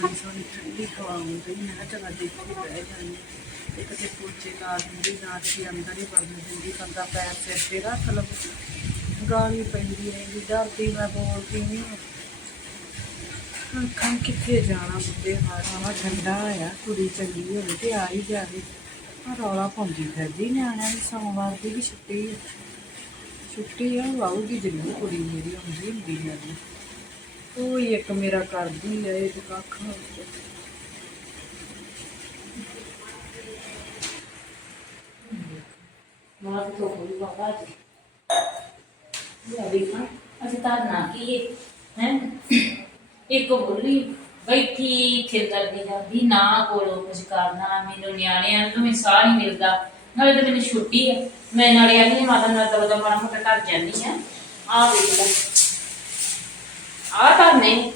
ਬੜੀ ਸੋਹਣੀ ਠੰਡੀ ਹਵਾ ਆਉਂਦੀ, ਮੈਂ ਕਿਹਾ ਚਲਾ ਦੇਖੀ ਬਹਿ ਜਾਂਦੀ ਇੱਕ ਤੇ ਪੋਚੇ ਲਾ ਦਿੰਦੀ ਨਾ ਤੇ ਅੰਦਰ ਹੀ ਵੜਨ ਦਿੰਦੀ, ਬੰਦਾ ਪੈਰ ਸਿਰ ਤੇ ਰੱਖ ਲਵੇ। ਗਾਲੀ ਪੈਂਦੀ ਰਹਿੰਦੀ ਡਰਦੀ ਮੈਂ ਬੋਲਦੀ ਨਹੀਂ ਅੱਖਾਂ ਕਿੱਥੇ ਜਾਣਾ ਬੁੱਢੇ ਹਾਰਾ ਠੰਡਾ ਆ, ਕੁੜੀ ਚੰਗੀ ਹੋਵੇ ਤੇ ਆ ਹੀ ਜਾਵੇ। ਆ ਰੌਲਾ ਪਾਉਂਦੀ ਫਿਰਦੀ, ਨਿਆਣਿਆਂ ਦੀ ਸੋਮਵਾਰ ਦੀ ਵੀ ਛੁੱਟੀ ਹੈ ਛੁੱਟੀ ਆ ਆਊਗੀ ਜ਼ਰੂਰ, ਕੁੜੀ ਮੇਰੀ ਹੁੰਦੀ ਹੁੰਦੀ ਹੈ ਅੱਜ ਉਹ ਹੀ ਇੱਕ ਮੇਰਾ ਕਰਦੀ ਹੈ ਇਹ ਤੇ ਕੱਖ ਹੋ ਤੋਂ ਕੋਈ ਬਾਬਾ ਜੀ। ਇਹ ਦੇਖਾਂ ਅਸੀਂ ਤਾਂ ਨਾ ਕੀ ਹੈ? ਇੱਕ ਬੁੱਲੀ ਬੈਠੀ ਖੇਲ ਕਰਦੀ ਜਾਂਦੀ, ਨਾ ਕੋਲੋਂ ਕੁਝ ਕਰਨਾ, ਮੈਨੂੰ ਨਿਆਣਿਆਂ ਨੂੰ ਵੀ ਸਾਹ ਨਹੀਂ ਮਿਲਦਾ। ਨਾਲੇ ਤਾਂ ਮੈਨੂੰ ਛੁੱਟੀ ਹੈ। ਮੈਂ ਨਾਲੇ ਆਨੀ ਮਾਤਾ ਨਾਲ ਦਵਾ ਦਾ ਮਾੜਾ ਮੋਟਾ ਘਰ ਜਾਂਦੀ ਆ ਆ ਵੇਖ ਲੈ। ਆ ਤਾਂ ਨੇ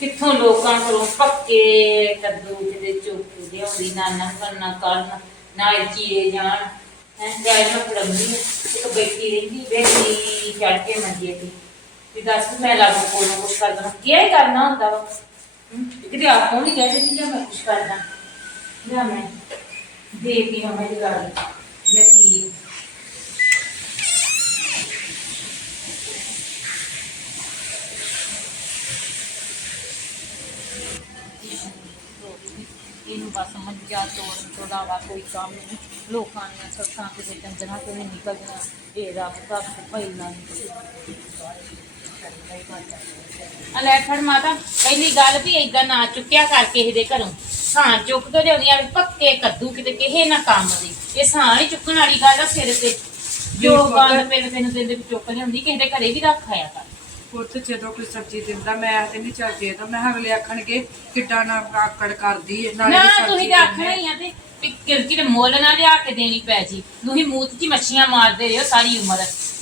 ਕਿੱਥੋਂ ਲੋਕਾਂ ਕੋਲੋਂ ਪੱਕੇ ਕੱਦੂ ਜਿਹਦੇ ਚੁੱਕ ਲਿਆਉਂਦੀ, ਨਾ ਨਾ ਕਰਨਾ ਕਰਨ ਨਾਲੇ ਚੀਰੇ ਜਾਣ ਹੈ ਜਾਇ ਮੈਂ ਫੜਮਦੀ ਇੱਕ ਬੈਠੀ ਰਹਿੰਦੀ, ਬੈਠੀ ਚੜ ਕੇ ਮੰਜੇ ਤੇ ਵੀ ਦੱਸ ਮੈਂ ਲਾਗੂ ਕੋਲੋਂ ਕੁਛ ਕਰ ਕੀ ਕਰਨਾ ਹੁੰਦਾ ਵਾ। ਕਿਤੇ ਆਪੋਂ ਨਹੀਂ ਕਹਿ ਦਿੱਤੀ ਜਾਂ ਮੈਂ ਕੁਛ ਕਰਦਾ। ਜਾਂ ਮੈਂ। ਦੇਖਦੀ ਹਾਂ ਮੈਂ ਇਹ ਜਾਂ ਕੀ? ਇਹਨੂੰ ਬਸ ਮੱਝਾਂ ਤੋੜਨ ਤੋਂ ਇਲਾਵਾ ਕੋਈ ਕੰਮ ਨਹੀਂ। ਲੋਕਾਂ ਦੀਆਂ ਸੱਸਾਂ ਕਿਤੇ ਡੰਗਰਾਂ ਤੋਂ ਨਿਕਲਦੀਆਂ ਇਹ ਰੱਬ ਦਾ ਪਹਿਲਾਂ ਨਹੀਂ ਅਲੇ ਫੜ ਮਾਤਾ ਪਹਿਲੀ ਗੱਲ ਵੀ ਏਦਾਂ ਨਾ ਚੁੱਕਿਆ ਕਰ ਕਿਸੇ ਦੇ ਘਰੋਂ। ਸਾਂ ਚੁੱਕ ਕੇ ਲਿਆਉਂਦੀਆਂ ਵੀ ਪੱਕੇ ਕੱਦੂ ਕਿਤੇ ਕਿਸੇ ਨਾ ਕੰਮ ਦੀ। ਇਹ ਸਾਂ ਹੀ ਚੁੱਕਣ ਵਾਲੀ ਗੱਲ ਆ ਸਿਰ ਤੇ। ਜੋ। ਗੰਦ ਪਿੰਡ ਪਿੰਡ ਦੇ ਵਿੱਚ ਚੁੱਕ ਲਿਆਉਂਦੀ ਕਿਸੇ ਦੇ ਘਰੇ ਵੀ ਰੱਖ ਆਇਆ ਕਰ। ਪੁੱਤ ਜਦੋਂ ਕੋਈ ਸਬਜ਼ੀ ਦਿੰਦਾ ਮੈਂ ਤੇ ਨਹੀਂ ਚੱਲ ਦੇ ਤਾਂ ਮੈਂ ਕਿਹਾ ਅਗਲੇ ਆਖਣਗੇ ਕਿੱਡਾ ਨਾ ਆਕੜ ਕਰਦੀ ਹੈ ਨਾਲੇ ਨਾ ਸਬਜ਼ੀ ਤੁਸੀਂ ਤੇ ਆਖਣਾ ਹੀ ਆ ਤੇ ਵੀ ਕਿਰਕੀ ਦੇ ਮੁੱਲ ਨਾ ਲਿਆ ਕੇ ਦੇਣੀ ਪੈ ਜੀ। ਤੁਸੀਂ ਮੂੰਹ 'ਚ ਹੀ ਮੱਛੀਆਂ ਮਾਰਦੇ ਰਹੋ ਸਾਰੀ ਉਮਰ।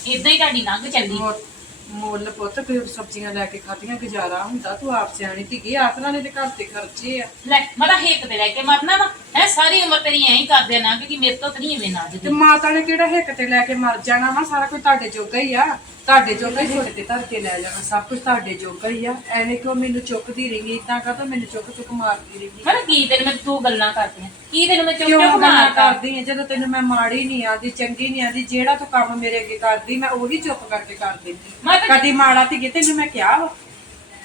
ਇਦਾਂ ਹੀ ਤੁਹਾਡੀ ਲੰਘ ਚੱਲੀ ਮੁੱਲ- ਮੁੱਲ ਪੁੱਤ ਕੋਈ ਸਬਜ਼ੀਆਂ ਲੈ ਕੇ ਖਾਧੀਆਂ ਗੁਜ਼ਾਰਾ ਹੁੰਦਾ। ਤੂੰ ਆਪ ਸਿਆਣੀ ਧੀਗੀ ਆਸਰਾ ਨੇ ਤੇ ਘਰ ਤੇ ਖਰਚੇ ਆ। ਲੈ ਮਦਾ ਹੇਕ ਤੇ ਲੈ ਕੇ ਮਰਨਾ ਵਾ। ਹੈ ਸਾਰੀ ਉਮਰ ਤੇਰੀ ਐਂ ਹੀ ਕਰਦੇ ਨਾ ਕਿ ਮੇਰੇ ਤੋਂ ਤਾਂ ਨਹੀਂ ਐਵੇਂ ਨਾ ਤੇ ਮਾਤਾ ਨੇ ਕਿਹੜਾ ਹਿੱਕ ਤੇ ਲੈ ਕੇ ਮਰ ਜਾਣਾ ਵਾ? ਸਾਰਾ ਕੁਝ ਤੁਹਾਡੇ ਜੋਗਾ ਹੀ ਆ। ਤੁਹਾਡੇ ਜੋਗਾ ਹੀ ਤੁਹਾਡੇ ਤੇ ਧਰ ਕੇ ਲੈ ਜਾਣਾ ਸਭ ਕੁਝ ਤੁਹਾਡੇ ਜੋਗਾ ਹੀ ਆ। ਐਵੇਂ ਕਿਉਂ ਮੈਨੂੰ ਚੁੱਕਦੀ ਰਹੀ ਇਦਾਂ ਕਾ ਮੈਨੂੰ ਚੁੱਕ ਚੁੱਕ ਮਾਰਦੀ ਰਹੀ? ਮੈਂ ਕੀ ਤੈਨੂੰ ਮੈਂ ਤੂੰ ਗੱਲਾਂ ਕਰਦੀ ਆ? ਕੀ ਤੈਨੂੰ ਮੈਂ ਚੁੱਪ ਕਿਉਂ ਚੁੱਪ ਗੱਲਾਂ ਮਾਰਦਾ? ਕਰਦੀ ਹੈ ਜਦੋਂ ਤੈਨੂੰ ਮੈਂ ਮਾੜੀ ਨਹੀਂ ਆਦੀ ਚੰਗੀ ਨਹੀਂ ਆਦੀ ਜਿਹੜਾ ਤੂੰ ਕੰਮ ਮੇਰੇ ਅੱਗੇ ਕਰਦੀ ਮੈਂ ਉਹੀ ਚੁੱਪ ਕਰਕੇ ਕਰ ਦਿੰਦੀ। ਮੈਂ ਤਾਂ ਕਦੀ ਮਾੜਾ ਤੇ ਤੈਨੂੰ ਮੈਂ ਕਿਹਾ ਵਾ?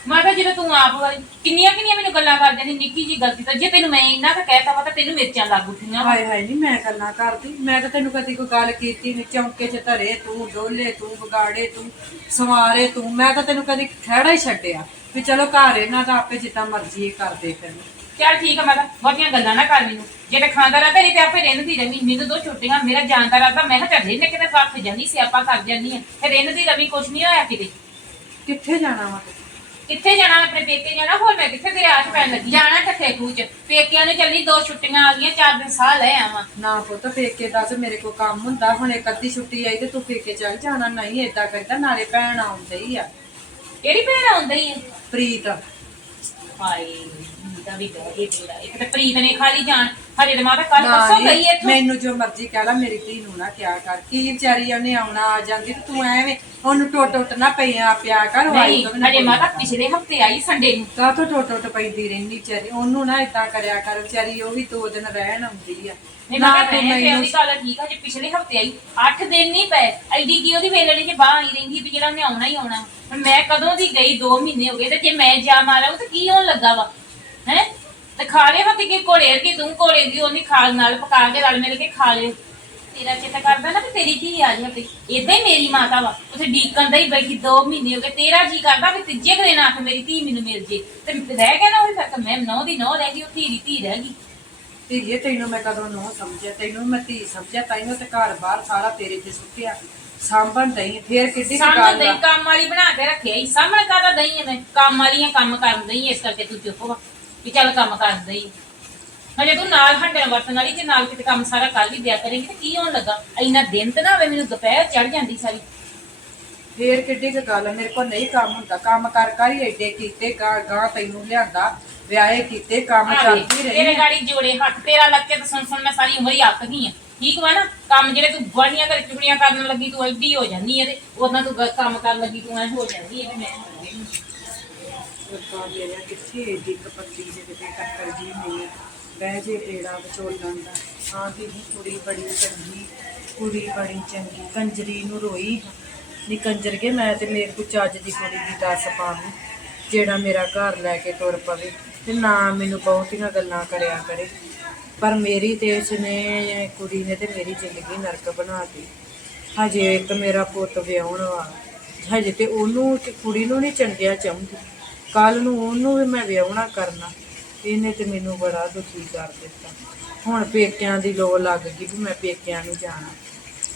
ਮਾਤਾ ਜਦੋਂ ਤੂੰ ਆਪ ਵਾਲੀ ਕਿੰਨੀਆਂ ਕਿੰਨੀਆਂ ਮੈਨੂੰ ਗੱਲਾਂ ਕਰ ਜਾਂਦੀ ਨਿੱਕੀ ਜੀ ਗਲਤੀ ਤਾਂ। ਜੇ ਤੈਨੂੰ ਮੈਂ ਇੰਨਾ ਤਾਂ ਕਹਿਤਾ ਵਾ ਤਾਂ ਤੈਨੂੰ ਮਿਰਚਾਂ ਲੱਗ ਉੱਠੀਆਂ ਹਾਏ ਹਾਏ ਨਹੀਂ ਮੈਂ ਗੱਲਾਂ ਕਰਦੀ। ਮੈਂ ਤਾਂ ਤੈਨੂੰ ਕਦੀ ਕੋਈ ਗੱਲ ਕੀਤੀ ਨਹੀਂ ਚੌਂਕੇ 'ਚ ਧਰੇ ਤੂੰ ਡੋਲੇ ਤੂੰ ਵਿਗਾੜੇ ਤੂੰ ਸਵਾਰੇ ਤੂੰ। ਮੈਂ ਤਾਂ ਤੈਨੂੰ ਕਦੀ ਖਹਿੜਾ ਹੀ ਛੱਡਿਆ ਵੀ ਚਲੋ ਘਰ ਇਹਨਾਂ ਦਾ ਆਪੇ ਜਿੱਦਾਂ ਮਰਜ਼ੀ ਇਹ ਕਰਦੇ ਫਿਰ ਚੱਲ ਠੀਕ ਆ ਮਾਤਾ ਬਹੁਤੀਆਂ ਗੱਲਾਂ ਨਾ ਕਰ ਮੈਨੂੰ। ਜੇ ਤੇ ਖਾਂਦਾ ਰਹਤਾ ਤੇਰੀ ਤੇ ਆਪੇ ਰਹਿੰਦੀ। ਰਵੀ ਮੈਨੂੰ ਦੋ ਛੁੱਟੀਆਂ ਮੇਰਾ ਜਾਣਦਾ ਰਹਤਾ ਮੈਂ ਕਿਹਾ ਚੱਲ ਨੇ ਕਿਤੇ ਕੱਖ ਜਾਂਦੀ ਸਿਆਪਾ ਕਰ ਜਾਂਦੀ ਆ। ਫਿਰ ਰਹਿੰਦੀ ਰਵੀ ਕੁਛ ਨਹੀਂ ਹੋਇਆ ਕਿਤੇ। ਕਿੱਥੇ ਜਾਣਾ ਵਾ ਤੂੰ? ਕਿੱਥੇ ਜਾਣਾ ਆਪਣੇ ਪੇਕੇ ਜਾਣਾ? ਹੋਰ ਮੈਂ ਕਿੱਥੇ ਤੇਰੇ ਆਸ਼ ਪੈਣ ਲੱਗੀ ਜਾਣਾ ਕਿੱਥੇ ਕੂਚ ਪੇਕਿਆਂ ਨੂੰ ਚੱਲੀ ਦੋ ਛੁੱਟੀਆਂ ਆ ਗਈਆਂ ਚਾਰ ਦਿਨ ਸਾਹ ਲੈ ਆਵਾਂ। ਨਾ ਪੁੱਤ ਪੇਕੇ ਦੱਸ ਮੇਰੇ ਕੋਲ ਕੰਮ ਹੁੰਦਾ। ਹੁਣ ਇੱਕ ਅੱਧੀ ਛੁੱਟੀ ਆਈ ਤੇ ਤੂੰ ਪੇਕੇ ਚੱਲ ਜਾਣਾ। ਨਹੀਂ ਏਦਾਂ ਕਰਦਾ ਨਾਲੇ ਭੈਣ ਆਉਂਦੇ ਹੀ ਆ। ਕਿਹੜੀ ਭੈਣ ਆਉਂਦੀ ਹੈ ਪ੍ਰੀਤ। ਹਾਏ ਦਾ ਵੀ ਗਈ ਤੇਰਾ ਇੱਕ ਤੇ ਪ੍ਰੀਤ ਨੇ ਖਾਲੀ ਜਾਣ ਹਜੇ ਤੇ ਮਾਤਾ ਕੱਲ ਪਰਸੋਂ ਗਈ ਇੱਥੋਂ। ਮੈਨੂੰ ਜੋ ਮਰਜ਼ੀ ਕਹਿ ਲਾ ਮੇਰੀ ਧੀ ਨੂੰ ਨਾ ਕਿਆ ਕਰ। ਕੀ ਵਿਚਾਰੀ ਉਹਨੇ ਆਉਣਾ ਆ ਜਾਂਦੀ ਤੇ ਤੂੰ ਐਵੇਂ ਉਹਨੂੰ ਟੁੱਟ ਟੁੱਟ ਨਾ ਪਈਆਂ ਪਿਆ ਕਰ ਨਹੀਂ ਹਜੇ ਮਾਤਾ। ਪਿਛਲੇ ਹਫ਼ਤੇ ਆਈ ਸੰਡੇ ਨੂੰ। ਕਾਹ ਤੋਂ ਟੁੱਟ ਟੁੱਟ ਪੈਂਦੀ ਰਹਿੰਦੀ ਵਿਚਾਰੀ ਉਹਨੂੰ ਨਾ ਇਦਾਂ ਕਰਿਆ ਕਰ ਵਿਚਾਰੀ ਉਹ ਵੀ ਦੋ ਦਿਨ ਰਹਿਣ ਆਉਂਦੀ ਆ। ਨਹੀਂ ਨਾ ਮਾਤਾ ਤੂੰ ਮੈਨੂੰ ਗੱਲ ਠੀਕ ਆ ਜੇ ਪਿਛਲੇ ਹਫ਼ਤੇ ਆਈ 8 ਦਿਨ ਨਹੀਂ ਪਏ ਐਡੀ ਕੀ ਉਹਦੀ ਵੇਲੜੀ ਚ ਬਾਹ ਆਈ ਰਹਿੰਦੀ ਵੀ ਜਿਹੜਾ ਉਹਨੇ ਆਉਣਾ ਹੀ ਆਉਣਾ। ਹੁਣ ਮੈਂ ਕਦੋਂ ਦੀ ਗਈ 2 ਮਹੀਨੇ ਹੋ ਗਏ ਤੇ ਜੇ ਮੈਂ ਜਾ ਮਾਰਾਂ ਉਹ ਤੇ ਕੀ ਹੋਣ ਲੱਗਾ ਵਾ? ਹੈ? ਤੇ ਖਾ ਲਿਆ ਵਾ ਕਿ ਕੋਲੇ ਕਿ ਤੂੰ ਕੋਲੇ ਦੀ ਉਹਨੀ ਖਾਲ ਨਾਲ ਪਕਾ ਕੇ ਰਲ ਮਿਲ ਕੇ ਖਾ ਲਿਓ। ਤੇਰਾ ਚੇਤਾ ਕਰਦਾ ਨਾ ਕਿ ਤੇਰੀ ਧੀ ਆ ਜੀ ਆਪੇ ਇਦਾਂ ਹੀ ਮੇਰੀ ਮਾਤਾ ਵਾ। ਉਥੇ ਡੀਕਨ ਦਾ ਹੀ ਬੈਠੀ 2 ਮਹੀਨੇ ਹੋ ਗਏ ਤੇਰਾ ਜੀ ਕਰਦਾ ਵੀ ਤੀਜੇ ਕੁ ਦਿਨ ਆ ਕੇ ਮੇਰੀ ਧੀ ਮੈਨੂੰ ਮਿਲ ਜੇ। ਤੇ ਰਹਿ ਗਿਆ ਨਾ ਉਹ ਫਿਰ ਮੈਂ ਨੌ ਦੀ ਨੌ ਰਹਿ ਗਈ ਉਹ ਧੀ ਦੀ ਧੀ ਰਹਿ ਗਈ। ਧੀਏ ਤੈਨੂੰ ਮੈਂ ਕਦੋਂ ਨੋ ਸਮਝਿਆ? ਤੈਨੂੰ ਮੈਂ ਧੀ ਸਮਝਿਆ ਤੈਨੂੰ ਤੇ ਘਰ ਬਾਹਰ ਸਾਰਾ ਤੇਰੇ ਤੇ ਸੁੱਟਿਆ। ਸਾਂਭਣ ਦਈ ਫੇਰ ਕਿੱਡੀ ਕੁ ਸਾਹਮਣੇ ਗੱਲ ਦਹੀਂ ਕੰਮ ਵਾਲੀ ਬਣਾ ਕੇ ਰੱਖਿਆ ਹੀ ਸਾਹਮਣੇ ਕਾਹਦਾ ਦਹੀਂ ਐ ਮੈਂ? ਕੰਮ ਵਾਲੀਆਂ ਕੰਮ ਕਰਨ ਦਈ ਇਸ ਕਰਕੇ ਤੂੰ ਚੁੱਪ ਵਾ। ਵੀ ਚੱਲ ਕੰਮ ਕਰ ਦਈ ਹਜੇ ਤੂੰ ਨਾਲ ਹੰਡਣ ਵਰਤਣ ਵਾਲੀ ਜੇ ਨਾਲ ਕਿਤੇ ਕੰਮ ਸਾਰਾ ਕਰ ਵੀ ਦਿਆ ਕਰੇਂਗੀ ਤੇ ਕੀ ਹੋਣ ਲੱਗਾ? ਇੰਨਾ ਦਿਨ ਤੇ ਨਾ ਹੋਵੇ ਮੈਨੂੰ ਦੁਪਹਿਰ ਚੜ ਜਾਂਦੀ ਸਾਰੀ। ਫੇਰ ਕਿੱਡੀ ਕੁ ਗੱਲ ਆ, ਮੇਰੇ ਕੋਲ ਨਹੀਂ ਕੰਮ ਹੁੰਦਾ। ਕੰਮ ਕਰ ਕਰ ਹੀ ਐਡੇ ਕੀਤੇ ਗਾਂ ਗਾਂ ਤੈਨੂੰ ਲਿਆਂਦਾ ਵਿਆਹੇ ਕੀਤੇ ਕੰਮ ਆਹ ਵੇਖ, ਚੱਲਦੀ ਰਹੀ। ਤੇਰੇ ਗਾੜੀ ਜੋੜੇ ਹੱਥ ਤੇਰਾ ਲੱਗ ਕੇ ਤਾਂ ਸੁਣ ਸੁਣ ਮੈਂ ਸਾਰੀ ਉਮਰ ਹੀ ਅੱਕ ਗਈ ਆ। ਠੀਕ ਵਾ ਨਾ? ਕੰਮ ਜਿਹੜੇ ਤੂੰ ਗਵਾਲੀਆਂ ਕਰ ਚੁਗਲੀਆਂ ਕਰਨ ਲੱਗੀ ਤੂੰ ਐਡੀ ਹੋ ਜਾਂਦੀ ਐ ਤੇ ਉਹਨਾਂ ਤੂੰ ਗ- ਕੰਮ ਕਰਨ ਲੱਗੀ ਤੂੰ ਐ ਹੋ ਜਾਂਦੀ ਐ ਮੈਂ ਹੋ ਗਈ। ਗੁਰਪਾ ਕਿੱਥੇ ਏਡੀ ਕਪੱਤੀ ਜਿਹੇ ਤੇ ਟੱਕਰ ਜੀ ਮੈਨੂੰ ਬਹਿ ਜੇ ਪੇੜਾ ਵਿਚੋਲਣ ਦਾ। ਹਾਂ ਦੀ ਕੁੜੀ ਬੜੀ ਚੰਗੀ, ਕੁੜੀ ਬੜੀ ਚੰਗੀ। ਕੰਜਰੀ ਨੂੰ ਰੋਈ। ਨੀ ਕੰਜਰ ਕੇ, ਮੈਂ ਤੇ ਮੇਰੇ ਕੋ ਚੱਜ ਦੀ ਕੁੜੀ ਦੀ ਦੱਸ ਪਾਵੀ, ਜਿਹੜਾ ਮੇਰਾ ਘਰ ਲੈ ਕੇ ਤੁਰ ਪਵੇ। ਤੇ ਨਾ ਮੈਨੂੰ ਬਹੁਤੀਆਂ ਗੱਲਾਂ ਕਰਿਆ ਕਰੇ। ਪਰ ਮੇਰੀ ਤੇ ਉਸਨੇ ਕੁੜੀ ਨੇ ਤੇ ਮੇਰੀ ਜ਼ਿੰਦਗੀ ਨਰਕ ਬਣਾਤੀ ਹਜੇ ਇੱਕ ਮੇਰਾ ਪੁੱਤ ਵਿਆਹੁਣ ਵਾਲਾ। ਹਜੇ ਤੇ ਉਹਨੂੰ ਤੇ ਕੁੜੀ ਨੂੰ ਨਹੀਂ ਚੰਗਿਆ ਚਾਹੁੰਦੀ ਕੱਲ ਨੂੰ ਉਹਨੂੰ ਵੀ ਮੈਂ ਵਿਆਹੁਣਾ ਕਰਨਾ, ਇਹਨੇ ਤੇ ਮੈਨੂੰ ਬੜਾ ਦੁਖੀ ਕਰ ਦਿੱਤਾ। ਹੁਣ ਪੇਕਿਆਂ ਦੀ ਲੋ ਲੱਗ ਗਈ ਵੀ ਮੈਂ ਪੇਕਿਆਂ ਨੂੰ ਜਾਣਾ।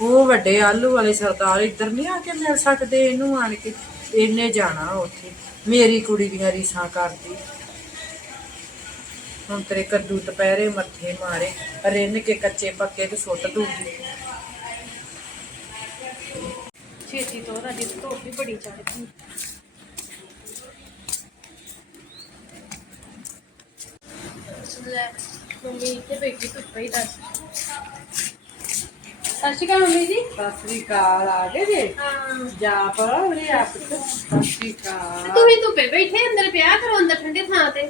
ਉਹ ਵੱਡੇ ਆਲੂ ਵਾਲੇ ਸਰਦਾਰ ਇੱਧਰ ਨਹੀਂ ਆ ਕੇ ਮਿਲ ਸਕਦੇ, ਇਹਨੂੰ ਆਣ ਕੇ ਇਹਨੇ ਜਾਣਾ ਉੱਥੇ। ਮੇਰੀ ਕੁੜੀ ਦੀਆਂ ਰੀਸਾਂ ਕਰਦੀ। ਹੁਣ ਤੇਰੇ ਕੱਦੂ ਦੁਪਹਿਰੇ ਮੱਥੇ ਮਾਰੇ ਰਿੰਨ ਕੇ ਕੱਚੇ ਪੱਕੇ ਤੇ ਸੁੱਟ ਦੂਗੀ। ਛੇਤੀ ਤੋਂ ਰਾਜੀ ਧੁੱਪ ਵੀ ਬੜੀ ਚੜ੍ਹਦੀ ਲੈ ਮੰਮੀ ਇੱਥੇ ਬੈਠੀ ਧੁੱਪੇ ਹੀ ਦੱਸ ਸਤਿ ਸ਼੍ਰੀ ਅਕਾਲ ਮੰਮੀ ਜੀ ਸਤਿ ਸ੍ਰੀ ਅਕਾਲ ਆ ਗਏ ਜੇ ਹਾਂ ਜਾ ਪਰੇ ਆਪ ਸਤਿ ਸ੍ਰੀ ਅਕਾਲ ਤੁਸੀਂ ਧੁੱਪੇ ਬੈਠੇ ਅੰਦਰ ਪਿਆ ਕਰੋ ਅੰਦਰ ਠੰਡੇ ਥਾਂ ਤੇ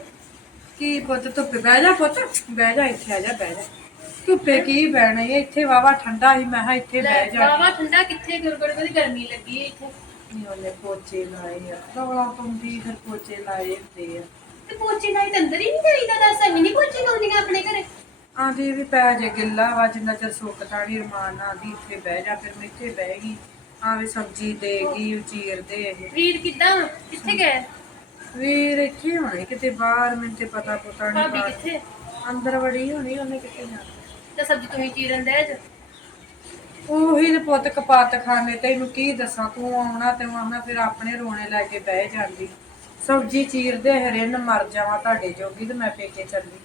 ਕੀ ਪੁੱਤ ਧੁੱਪੇ ਬਹਿ ਜਾ ਪੁੱਤ ਬਹਿ ਜਾ ਇੱਥੇ ਆ ਜਾ ਬਹਿ ਜਾ ਧੁੱਪੇ ਕੀ ਬਹਿਣਾ ਈ ਇੱਥੇ ਵਾਵਾ ਠੰਡਾ ਸੀ ਮੈਂ ਕਿਹਾ ਇੱਥੇ ਬਹਿ ਜਾ ਬਾਵਾ ਠੰਡਾ ਕਿੱਥੇ ਗੁਰਗੁਰ ਦੀ ਗਰਮੀ ਲੱਗੀ ਹੈ ਇੱਥੇ। ਨੀ ਉਹਨੇ ਪੋਚੇ ਲਾਏ ਆ ਰੌਲਾ ਪਾਉਂਦੀ ਫਿਰ ਪੋਚੇ ਲਾਏ ਹੁੰਦੇ ਆ। ਤੇ ਪੋਚੇ ਨਾਲ ਤਾਂ ਅੰਦਰ ਹੀ ਨਹੀਂ ਜਾਈਦਾ ਦੱਸ ਅਸੀਂ ਨਹੀਂ ਪੋਚੇ ਲਾਉਂਦੀਆਂ ਆਪਣੇ ਘਰੇ। ਆਂਦੀ ਵੀ ਪੈ ਜੇ ਗਿੱਲਾ ਵਾ ਜਿੰਨਾ ਚਿਰ ਸੁੱਕਦਾ ਨੀ ਰਮਾਨ ਨਾਲ ਆਂਦੀ ਇੱਥੇ ਬਹਿ ਜਾ ਫਿਰ ਮੈਂ ਇੱਥੇ ਬਹਿ ਗਈ। ਆਵੇ ਸਬਜ਼ੀ ਦੇਗੀ ਉਹ ਚੀਰਦੇ ਇਹ। ਵੀਰ ਕਿੱਦਾਂ? ਕਿੱਥੇ ਗਏ? ਵੀਰ ਇੱਥੇ ਹੋਣੇ ਕਿਤੇ ਬਾਹਰ ਮੈਨੂੰ ਤੇ ਪਤਾ ਪਤਾ ਨਹੀਂ ਭਾਬੀ ਕਿੱਥੇ? ਅੰਦਰ ਵੜੀ ਹੋਣੀ ਉਹਨੇ ਕਿੱਥੇ ਜਾਣਾ? ਤੇ ਸਬਜ਼ੀ ਤੁਸੀਂ ਚੀਰਨ ਦੇ ਅੱਜ? ਉਹੀ ਤੇ ਪੁੱਤ ਕਪਾਤ ਖਾਨੇ ਤੈਨੂੰ ਕੀ ਦੱਸਾਂ ਤੂੰ ਆਉਣਾ ਤੇ ਆਉਣਾ ਫਿਰ ਆਪਣੇ ਰੋਣੇ ਲੈ ਕੇ ਬਹਿ ਜਾਂਦੀ। ਸਬਜ਼ੀ ਚੀਰਦੇ ਹਰਿੰਨ ਮਰ ਜਾਵਾਂ ਤੁਹਾਡੇ ਜੋਗੀ ਤੇ ਮੈਂ ਪੇਕੇ ਚੱਲੀ।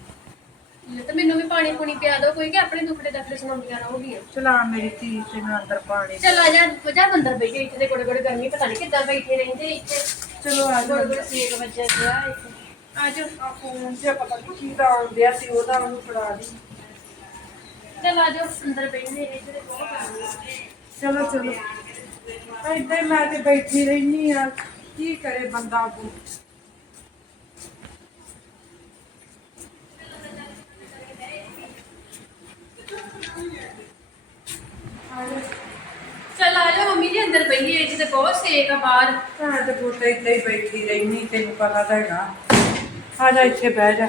ਲੈ ਤੇ ਮੈਨੂੰ ਵੀ ਪਾਣੀ ਪੂਣੀ ਪਿਆ ਦਿਓ ਕੋਈ ਕਿ ਆਪਣੇ ਦੁੱਖੜੇ ਦਫੜੇ ਸੁਣਾਉਂਦੀਆਂ ਰਹੋਗੀਆਂ ਚਲਾ ਮੇਰੀ ਧੀ ਤੇ ਮੈਂ ਅੰਦਰ ਪਾਣੀ ਚੱਲ ਜਾ ਵਜਾ ਅੰਦਰ ਬੈਠੇ ਇੱਥੇ ਦੇ ਕੋੜੇ ਕੋੜੇ ਗਰਮੀ ਪਤਾ ਨਹੀਂ ਕਿੱਦਾਂ ਬੈਠੇ ਰਹਿੰਦੇ ਇੱਥੇ। ਚਲੋ ਆ ਜਾ। ਕੋੜੇ ਕੋੜੇ ਸੇਕ ਵੱਜਿਆ ਪਿਆ ਇੱਥੇ। ਆ ਜਾ ਆ ਫੋਨ ਤੇ ਪਤਾ ਨੀ ਕੀ ਦਾ ਆਉਂਦਿਆ ਸੀ ਉਹਦਾ ਉਹਨੂੰ ਫੜਾ ਦੀ। ਚੱਲ ਆ ਜਾ ਅੰਦਰ ਬੈਠੇ ਇੱਥੇ ਦੇ ਬਹੁਤ ਗਰਮੀ। ਚਲੋ ਚਲੋ। ਹੀ ਮੈਂ ਤੇ ਬੈਠੀ ਰਹਿਨੀ ਆ। ਕੀ ਕਰੇ ਬੰਦਾ ਕੋ ਚੱਲ ਆ ਜਾ ਮੰਮੀ ਜੀ ਅੰਦਰ ਬੈਠੇ ਇੱਥੇ ਤੇ ਬਹੁਤ ਸੇਕ ਆ ਬਾਹਰ ਮੈਂ ਤੇ ਪੁੱਤ ਏਦਾਂ ਹੀ ਬੈਠੀ ਰਹਿਨੀ ਤੈਨੂੰ ਪਤਾ ਤਾਂ ਹੈਗਾ ਆ ਜਾ ਇੱਥੇ ਬਹਿ ਜਾ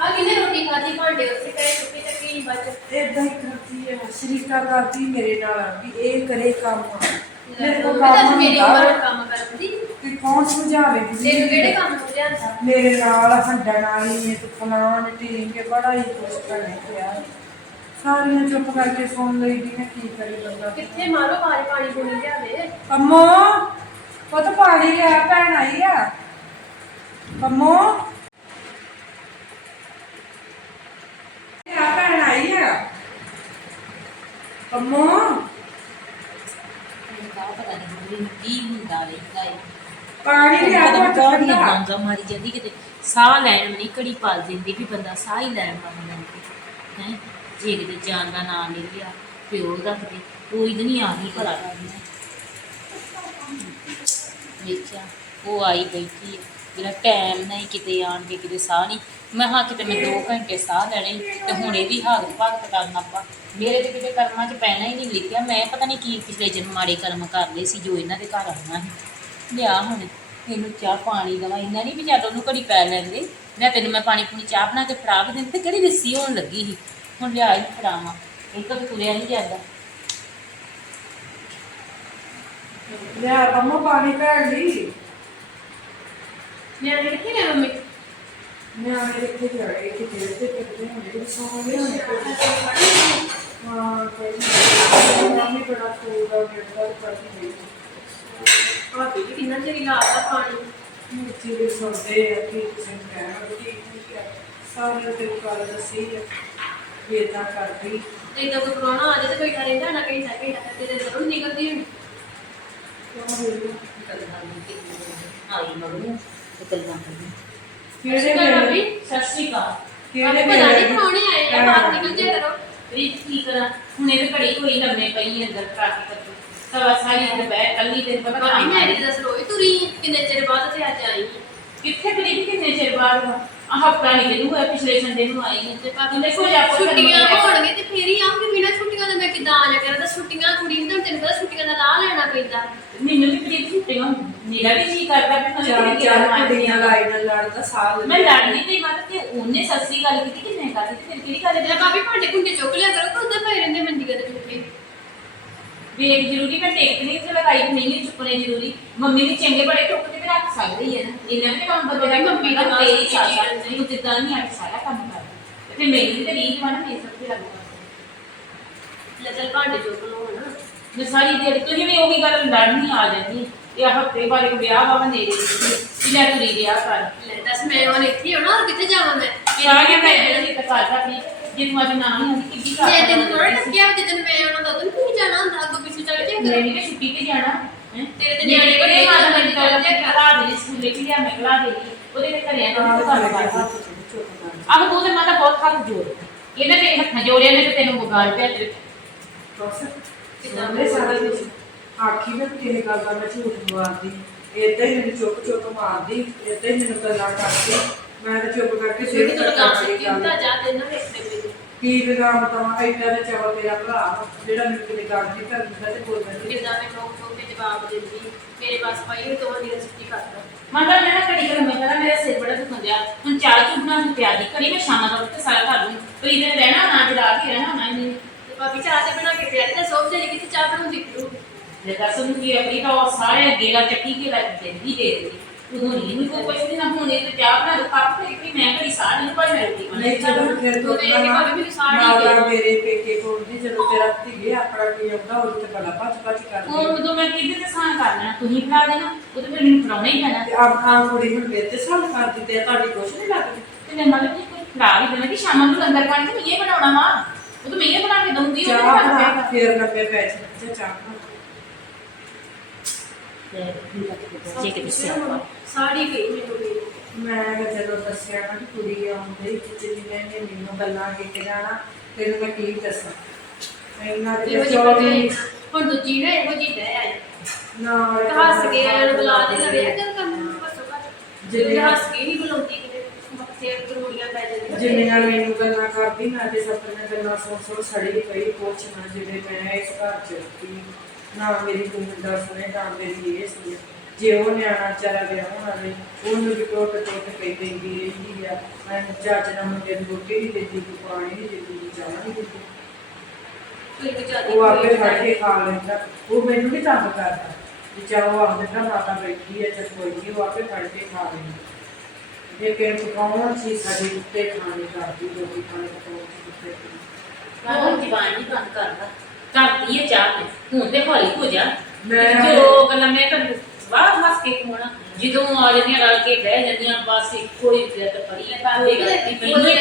ਆ ਕਿਨੇ ਰੋਟੀ ਖਾਦੀ ਭਾਂਡੇ ਉੱਥੇ ਪਏ ਚੁੱਕੀ ਚੱਕੀ ਨਹੀਂ ਬਚ ਏਦਾਂ ਹੀ ਕਰਦੀ ਹੈ ਸ਼ਰੀਕਾ ਕਰਦੀ ਮੇਰੇ ਨਾਲ ਵੀ ਇਹ ਕਰੇ ਕੰਮ ਮੇਰੇ ਕੋਲ ਮੈਂ ਤਾਂ ਕੰਮ ਮੇਰੀ ਹੁੰਦਾ ਉਮਰ ਕੰਮ ਕਰਨ ਦੀ ਕਿ ਕੌਣ ਸਮਝਾਵੇ ਤੈਨੂੰ ਕਿਹੜੇ ਕੰਮ ਤੋਂ ਲਿਆਂਦਾ ਮੇਰੇ ਨਾਲ ਹੱਡਣ ਵਾਲੀ ਨੇ ਤੇ ਫਲਾਣ ਢੀਂਗ ਕੇ ਬੜਾ ਹੀ ਕੁਛ ਕਰਨੇ ਪਿਆ ਸਾਰੀਆਂ ਚੁੱਪ ਕਰਕੇ ਸੁਣ ਲਈ ਦੀ ਨੇ ਕੀ ਕਰੇ ਬੰਦਾ ਕਿੱਥੇ ਮਾਰੋ ਬਾਰੇ ਪਾਣੀ ਪੂਣੀ ਲਿਆਵੇ? ਅੰਮੋ ਉਹ ਤਾਂ ਪਾਣੀ ਲਿਆ ਭੈਣ ਆਈ ਆ। ਅੰਮੋ। ਲਿਆ ਭੈਣ ਆਈ ਆ। ਅੰਮੋ। ਕੀ ਹੁੰਦਾ ਰਹਿੰਦਾ ਹੈ ਪਾਣੀ ਲਿਆ ਪਤਾ ਘੁੱਟ ਕੌਣ ਠੰਡਾ। ਡਾਂਗਾ ਮਾਰੀ ਜਾਂਦੀ ਕਿਤੇ। ਸਾਹ ਲੈਣ ਨੂੰ ਨਹੀਂ ਘੜੀ ਪਾ ਦਿੰਦੀ ਵੀ ਬੰਦਾ ਸਾਹ ਹੀ ਲੈਣ ਮੰਨ ਲੈਂਦੀ ਹੈ ਜੇ ਕਿਤੇ ਜਾਨ ਦਾ ਨਾਂ ਲੈ ਲਿਆ ਪਿਓ ਦਾ ਕਿਤੇ ਕੋਈ ਨਹੀਂ ਆ ਗਈ ਭਲਾ ਵੇਖਿਆ ਉਹ ਆਈ ਬੈਠੀ ਹੈ ਮੇਰਾ ਟਾਈਮ ਨਹੀਂ ਕਿਤੇ ਆਣ ਕੇ ਕਿਤੇ ਸਾਹ ਨਹੀਂ ਮੈਂ ਹਾਂ ਕਿਤੇ ਮੈਂ 2 ਘੰਟੇ ਸਾਹ ਲੈਣੇ ਤੇ ਹੁਣ ਇਹਦੀ ਹਾਲਤ ਭਾਗਤ ਕਰਨਾ ਪਾ ਮੇਰੇ ਤੇ ਕਿਤੇ ਕਰਮਾਂ 'ਚ ਪੈਣਾ ਹੀ ਨਹੀਂ ਲਿਖਿਆ। ਮੈਂ ਪਤਾ ਨਹੀਂ ਕੀ ਪਿਛਲੇ ਜਨਮ ਮਾੜੇ ਕਰਮ ਕਰ ਲਏ ਸੀ ਜੋ ਇਹਨਾਂ ਦੇ ਘਰ ਆਉਣਾ ਸੀ। ਲਿਆ ਹੁਣ ਇਹਨੂੰ ਚਾਹ ਪਾਣੀ ਦਵਾ। ਇੰਨਾ ਨਹੀਂ ਵੀ ਜਦ ਉਹਨੂੰ ਘੜੀ ਪੈ ਲੈਂਦੇ ਮੈਂ ਤੈਨੂੰ ਮੈਂ ਪਾਣੀ ਪੂਣੀ ਚਾਹ ਬਣਾ ਕੇ ਫੜਾ ਕੇ ਦਿੰਦੀ ਤੇ ਕਿਹੜੀ ਰਿੱਸੀ ਹੋਣ ਲੱਗੀ ਸੀ। ਹੁਣ ਲਿਆ ਹੀ ਫੜਾਵਾਂ। ਇਹ ਤਾਂ ਵੀ ਤੁਰਿਆ ਨਹੀਂ ਜਾਂਦਾ। ਲਿਆ ਅੰਮੋ ਪਾਣੀ ਭੈਣ ਲਈ ਨਿਆਣੇ ਕਿੱਥੇ ਗਏ ਮੰਮੀ? ਨਿਆਣੇ ਦੇਖੇ ਜੜੇ ਕਿਤੇ ਤੇ ਕਿਤੇ ਹੁੰਦੇ ਸੋਹਣੇ ਹੁੰਦੇ ਹਾਂ ਕੋਈ ਨਹੀਂ ਬੜਾ ਸੂਦਾ ਜਿਹੜਾ ਕਰਦੀ ਨਹੀਂ ਭਾਬੀ ਜੀ ਕਿੰਨਾ ਚਿਰ ਲਾਤਾ ਪਾਣੀ ਮੁੱਤੀ ਦੇ ਸੌਦੇ ਆ ਕਿ ਕਿਸੇ ਕਹਿਣਾ ਕਿ ਕੀ ਹੈ ਸਾਰੇ ਤੇ ਗੱਲ ਦੱਸੀ ਹੈ ਵੀ ਏਦਾਂ ਕਰਦੀ ਇਦਾਂ ਕੋਈ ਪ੍ਰਾਹੁਣਾ ਆ ਜਾਏ ਤੇ ਬੈਠਾ ਰਹਿੰਦਾ ਨਾ ਕਹੀਂ ਨਾ ਕਹੀਂ ਤੇ ਤੇ ਜ਼ਰੂਰ ਨਿਕਲਦੀ ਹੁਣ ਕਿਉਂ ਹੋਈ ਗੱਲਾਂ ਨਹੀਂ ਆਈ ਮਗਰੂ ਤੇ ਗੱਲਾਂ ਕਰਦੀ ਕਿਹੜੇ ਸਤਿ ਸ਼੍ਰੀ ਅਕਾਲ ਭਾਬੀ। ਵੇਲੇ ਸਤਿ ਸ਼੍ਰੀ ਅਕਾਲ। ਕਿਹੜੇ ਪਤਾ ਨਹੀਂ ਵੇਲੇ ਪ੍ਰਾਹੁਣੇ ਆਏ ਆ ਬਾਹਰ ਨਿਕਲ ਜਾਇਆ ਕਰੋ ਰੀਤ ਕੀ ਕਰਾਂ? ਹੁਣ ਇਹ ਘੜੀ ਹੋਈ ਲੰਮੇ ਪਈ ਅੰਦਰ ਕਾਟੀ ਕਰ ਸਵਾ ਸਾਰੀ ਤੇ ਬਹਿ ਕੱਲੀ ਤੇ ਪਤਾ ਭਾਬੀ ਨਹੀਂ ਮੈਂ ਇਹਦੀ ਦੱਸ ਰੋਈ ਤੁਰੀ ਕਿੰਨੇ ਚਿਰ ਬਾਅਦ ਕਿੱਥੇ ਗਰੀਬ ਕਿੰਨੇ ਚਿਰ ਬਾਅਦ ਆ ਹਫਤਾ ਨਹੀਂ ਜਦੋਂ ਹੋਇਆ ਪਿਛਲੇ ਸੰਡੇ ਨੂੰ ਆਈ ਹਾਂ ਤੇ ਪਾਪਾ ਨੇ ਕੋਈ ਆਪੋ ਛੁੱਟੀਆਂ ਹੋਣਗੇ ਤੇ ਫੇਰ ਹੀ ਆਉਂਗੀ ਬਿਨਾਂ ਛੁੱਟੀਆਂ ਦੇ ਮੈਂ ਕਿੱਦਾਂ ਆ ਜਾ ਕਰਾਂ? ਤਾਂ ਛੁੱਟੀਆਂ ਕੁੜੀ ਨੂੰ ਤਾਂ ਤੈਨੂੰ ਪਤਾ ਛੁੱਟੀਆਂ ਦਾ ਲਾਹ ਲੈਣਾ ਪੈਂਦਾ। ਮੈਨੂੰ ਵੀ ਗਰੀਬ ਛੁੱਟੀਆਂ ਮੇਰਾ ਵੀ ਜੀ ਕਰਦਾ ਵੀ ਮੈਂ ਚਾਰ ਕਿਤੇ ਚਾਰ ਮਾਰਦੀ ਕੁੜੀਆਂ ਆ। ਲਾਈ ਨਾਲ ਲੜਦਾ ਸਾਲ ਮੈਂ ਲੜਨੀ ਤੇ ਮਤ ਤੇ ਉਹਨੇ ਸੱਸੀ ਗੱਲ ਕੀਤੀ ਕਿ ਮੈਂ ਕਰਦੀ ਤੇ ਫਿਰ ਕਿਹੜੀ ਗੱਲ ਤੇ ਹੈ ਭਾਬੀ ਭਾਂਡੇ ਭੁੰਡੇ ਚੁੱਕ ਲਿਆ ਕਰੋ ਕਿ ਉਦਾਂ ਪਏ ਰਹਿੰਦੇ ਮੰਡੀਆਂ ਦੇ ਚੁੱਕੇ। ਵੇਖ ਜ਼ਰੂਰੀ ਮੈਂ ਟੇਕਣੀ ਤੇ ਲਗਾਈ ਵੀ ਨਹੀਂ ਹੈ, ਚੁੱਕਣੇ ਜ਼ਰੂਰੀ। ਮੰਮੀ ਵੀ ਚੰਗੇ ਬੜੇ ਟੁੱਕ ਤੇ ਵੀ ਰੱਖ ਸਕਦੀ ਹੈ ਨਾ। ਇਹਨਾਂ ਨੇ ਕੰਮ ਤਾਂ ਬੜਾ ਮੰਮੀ ਦਾ ਤੇਰੀ ਸਾਸਾ ਨਹੀਂ ਜਿੱਦਾਂ ਨਹੀਂ ਆ ਸਾਰਾ ਕੰਮ ਕਰ। ਤੇ ਮੇਰੀ ਤੇ ਰੀਝ ਵਾ ਨਾ ਮੇਰੇ ਸਭ ਤੇ ਲੱਗਦਾ ਲੈ ਚੱਲ ਭਾਂਡੇ ਚੁੱਕ ਲਓ ਹੁਣ। ਮੈਂ ਸਾਰੀ ਦਿਹਾੜੀ ਤੁਸੀਂ ਵੀ ਉਹੀ ਗੱਲ ਲੜਨੀ ਆ ਜਾਂਦੀ। ਇਹ ਹਫ਼ਤੇ ਬਾਰੇ ਇੱਕ ਵਿਆਹ ਵਾ ਬਨੇ ਕਿ ਲੈ ਤੁਰੀ ਰਿਹਾ ਕਰ ਲੈ ਦੱਸ ਮੈਂ ਹੁਣ ਇੱਥੇ ਹੀ ਹੋਣਾ ਹੋਰ ਕਿੱਥੇ ਜਾਵਾਂ ਮੈਂ? ਕਿਹਾ ਕਿ ਮੈਂ ਜਿਹੜੀ ਤਕਾਜ਼ਾ ਵੀ ਜੇ ਤੂੰ ਅੱਜ ਨਾ ਨਹੀਂ ਹੁੰਦੀ ਕਿੱਡੀ ਕਰ ਮੈਂ ਤੈਨੂੰ ਥੋੜਾ ਟੱਕਿਆ ਵੀ ਜਦੋਂ ਮੈਂ ਆਉਣਾ ਤਾਂ ਉਦੋਂ ਨਹੀਂ ਜਾਣਾ? ਹੁੰਦਾ ਅੱਗੋਂ ਪਿੱਛੇ ਚੱਲ ਜਾ ਮੈਂ ਵੀ ਛੁੱਟੀ ਤੇ ਜਾਣਾ ਹੈਂ? ਤੇਰੇ ਤੇ ਨਿਆਣੇ ਬੜੇ ਮਾਤਾ ਮਾਤਾ ਦੀ ਗੱਲ ਤੇ ਕਰਾ ਦੇ ਸਕੂਲੇ ਕਿ ਲਿਆ ਮੈਂ ਕਰਾ ਦੇ ਉਹਦੇ ਤੇ ਘਰੇ ਆ ਕੇ ਤੂੰ ਘਰ ਦੇ ਕਰ ਚ ਚੁੱਕ ਕਰ ਆਹ ਤੂੰ ਤੇ ਮਾਤਾ ਬਹੁਤ ਹੱਥ ਜੋੜ। ਇਹਨੇ ਤੇ ਹੱਥਾਂ ਜੋੜਿਆ ਨੇ ਤੇ ਤੈਨੂੰ ਬੁਗਾੜ ਪਿਆ ਤੇ ਕੁਝ ਆਖੀ ਮੈਂ ਕਿਸੇ ਗੱਲ ਦਾ ਮੈਂ ਝੂਠ ਮਾਰਦੀ। ਏਦਾਂ ਹੀ ਮੈਨੂੰ ਚੁੱਪ ਚੁੱਪ ਮਾਰਦੀ ਏਦਾਂ ਹੀ ਮੈਨੂੰ ਗੱਲਾਂ ਕਰਦੀ ਮੈਂ ਤਾਂ ਚੁੱਪ ਕਰਕੇ ਸਿਰ ਤੇ ਕੰਮ। ਕੀਤਾ ਜਾ ਦੇਣਾ ਵੇਖਦੇ ਮੈਨੂੰ ਕੀ ਵਿਗਾਮ ਤਾਂ ਐਡਾ ਦੇ ਚਵਲ ਮੇਰਾ ਭਰਾ ਜਿਹੜਾ ਮੈਨੂੰ ਕਿਤੇ ਗੱਲ ਨਹੀਂ ਕਰਦਾ ਤੇ ਬੋਲਦਾ ਨਹੀਂ। ਕਿੱਦਾਂ ਮੈਂ ਠੋਕ ਠੋਕ ਕੇ ਜਵਾਬ ਦਿੰਦੀ ਮੇਰੇ ਪਾਸ ਪਈ ਤੋਂ ਨਹੀਂ ਰਸਤੀ ਕਰਦਾ ਮਾਤਾ ਮੈਂ ਨਾ ਘੜੀ ਕਰ ਮੈਂ ਕਹਿੰਦਾ ਮੇਰਾ ਸਿਰ ਬੜਾ ਦੁਖਣ ਦਿਆ ਹੁਣ ਚਾਹ ਚੁ ਬਣਾ ਨੂੰ ਪਿਆਦੀ ਕਰੀ ਮੈਂ ਸ਼ਾਮਾਂ ਦਾ ਉੱਤੇ ਸਾਰਾ ਕਰ ਲੂੰ ਕੋਈ ਦਿਨ ਰਹਿਣਾ ਨਾ ਜਰਾ ਕੇ ਰਹਿਣਾ ਨਾ ਨਹੀਂ ਤੇ ਭਾਬੀ ਚਾਹ ਤੇ ਬਣਾ ਕੇ ਪਿਆ ਤੇ ਸੋਚ ਜੇ ਕਿਤੇ ਚਾਹ ਬਣਾਉਂਦੀ ਫਿਰੂ ਜੇ ਦੱਸ ਨੂੰ ਕੀ ਆਪਣੀ ਤਾਂ ਉਹ ਸਾਰੇ ਗੇਲਾ ਚੱਕੀ ਕੇ ਲੱਗ ਦਿੰਦੀ ਦੇ ਦੇ ਉਦੋਂ ਨਹੀਂ ਮੈਨੂੰ ਕੋਈ ਕੁਛ ਨਹੀਂ ਨਾ ਹੁਣ ਇਹ ਤੇ ਚਾਹ ਬਣਾ ਦੋ ਕੱਪ ਤੇ ਇੱਕ ਮੈਂ ਘੜੀ ਸਾਹ ਨਹੀਂ ਭਾਈ ਮੈਂ ਰੋਟੀ ਨਹੀਂ ਜਦੋਂ ਫਿਰ ਤੂੰ ਦੇਖ ਕੇ ਭਾਵੇਂ ਮੈਨੂੰ ਸਾੜੀ ਮਾਤਾ ਦੇ। ਮੇਰੇ ਪੇਕੇ ਕੋਲ ਦੀ ਜਦੋਂ ਤੇਰਾ ਧੀਏ ਆਪਣਾ ਕੀ ਆਉਂਦਾ ਉਹ ਤੇ ਬੜਾ ਭੱਜ ਭੱਜ ਹੁਣ ਕਰਦੀ ਉਦੋਂ ਮੈਂ ਕਿਹਦੇ ਤੇ ਸਾਹ ਕਰਨਾ ਤੁਸੀਂ ਬਣਾ ਦੇਣਾ ਉਹ ਤੇ ਫਿਰ ਮੈਨੂੰ ਫੜਾਉਣਾ ਹੀ ਪੈਣਾ। ਤੇ ਆਪ ਆਮ ਕੁੜੀ ਹੁਣ ਤੇ ਸਭ ਕਰ ਦਿੱਤੇ ਆ, ਤੁਹਾਡੀ ਕੁਛ ਨਹੀਂ ਲੱਗਦੀ। ਤੇ ਮੈਂ ਮਤਲਬ ਕਿ ਕੋਈ ਫੜਾ ਵੀ ਦੇਣਾ ਕਿ ਸ਼ਾਮਾਂ ਨੂੰ ਲੰਗਰ ਤੇ ਮੈਂ ਇਹ ਬਣਾਉਣਾ ਵਾ। ਉਹ ਤਾਂ ਮੈਂ ਇਹ ਬਣਾ ਕੇ ਦਊਂਗੀ ਉਹ ਚਾਹ ਤਾਂ। ਬਣਾ ਫੇਰ ਨੱਬੇ ਪੈਸੇ ਤੇ ਚਾਹ ਬਣਾ ਜੇ ਕਿ ਦੱਸਿਆ ਸਾੜੀ ਗਈ ਮੈਨੂੰ ਵੀ। ਮੈਂ ਕਿਹਾ ਜਦੋਂ ਦੱਸਿਆ ਨਾ ਕਿ ਕੁੜੀ ਆਉਂਦੀ ਜਿੰਨੀ ਮਹਿੰਗੇ ਮੈਨੂੰ ਗੱਲਾਂ ਕੇ ਕੇ ਜਾਣਾ ਤੈਨੂੰ ਮੈਂ ਕੀ ਦੱਸਾਂ? ਇੰਨਾ ਇਹੋ ਤੇ ਜਿਹੀ ਚੌਲ ਭਰਜਾਈ ਨਹੀਂ। ਹੁਣ ਦੂਜੀ ਨਾ ਇਹੋ ਜਿਹੀ ਲੈ ਆਈ। ਨਾਲ ਹੱਸ ਕੇ ਆਇਆ ਨੂੰ ਬੁਲਾ ਦੇ ਲਵੇ ਕਰ ਕੰਮ ਬਸੋ ਘੱਟ ਜਿੰਨੇ- ਜਿੰਨੇ ਹੱਸ ਕੇ ਨਹੀਂ ਬੁਲਾਉਂਦੀ ਕਿਤੇ ਮੱਥੇ ਕਰੋੜੀਆਂ ਪੈ ਜਾਂਦੀਆਂ। ਜਿੰਨੀਆਂ ਮੈਨੂੰ ਗੱਲਾਂ ਕਰਦੀ ਮੈਂ ਤੇ ਸਪਨੇ ਗੱਲਾਂ ਸੁਣ ਸੁਣ ਸੜੀ ਪਈ ਪੁੱਛ ਨਾ ਜਿਵੇਂ ਮੈਂ ਇਸ ਘਰ ਚ ਸੀ ਨਾ ਮੇਰੀ ਕੋਈ ਮੁੰਡਾ ਸੁਣੇ ਨਾ ਮੇਰੀ ਇਹ ਸੁਣੇ। ਜੇ ਉਹ ਨਿਆਣਾ ਚਾਰਾ ਵਿਆਹ ਵਾਲੇ ਉਹਨੂੰ ਵੀ ਟੋਟ ਟੋਟ ਕੇ ਦਿੰਦੀ ਰਹਿੰਦੀ ਆ। ਮੈਂ ਜੱਜ ਨਾ ਮੁੰਡੇ ਨੂੰ ਰੋਟੀ ਨਹੀਂ ਦਿੰਦੀ ਕੋਈ ਪਾਣੀ ਨਹੀਂ ਦਿੰਦੀ ਕੋਈ ਚਾਹ ਨਹੀਂ ਦਿੰਦੀ ਤੂੰ ਇੱਕ ਜਾਦੀ ਉਹ ਆਪੇ ਫੜ ਕੇ ਖਾ ਲੈਂਦਾ। ਉਹ ਮੈਨੂੰ ਨਹੀਂ ਤੰਗ ਕਰਦਾ ਵੀ ਚਾਹ ਉਹ ਆਪ ਦਾ ਮਾਤਾ ਬੈਠੀ ਹੈ ਤੇ ਕੋਈ ਨਹੀਂ ਉਹ ਆਪੇ ਫੜ ਕੇ ਖਾ ਲੈਂਦਾ। ਜੇ ਕਿ ਪਕਾਉਣ ਸੀ ਸਾਡੇ ਉੱਤੇ ਖਾਣੇ ਕਰਦੀ ਰੋਟੀ ਖਾਣੇ ਪਕਾਉਣ ਸੀ ਉੱਤੇ ਉਹ ਜਵਾਨ ਨਹੀਂ ਬੰਦ ਕਰਦਾ। ਕਰਦੀ ਹੈ ਚਾਹ ਤੇ। ਹੁਣ ਤੇ ਹੌਲੀ ਹੋ ਜਾ। ਮੈਂ- ਜੋ ਗੱਲਾਂ ਮੈਂ ਤਾਂ ਬਾਹਰ ਹੱਸ ਕੇ ਕੋਣਾ ਜਦੋਂ ਆ ਜਾਂਦੀਆਂ ਰਲ ਕੇ ਬਹਿ ਜਾਂਦੀਆਂ ਬਸ ਇੱਕੋ ਹੀ ਜਿੱਦ। ਪੜੀ ਹੈ ਪਰ ਇਹ ਗੱਲ ਮੈਨੂੰ ਹੀ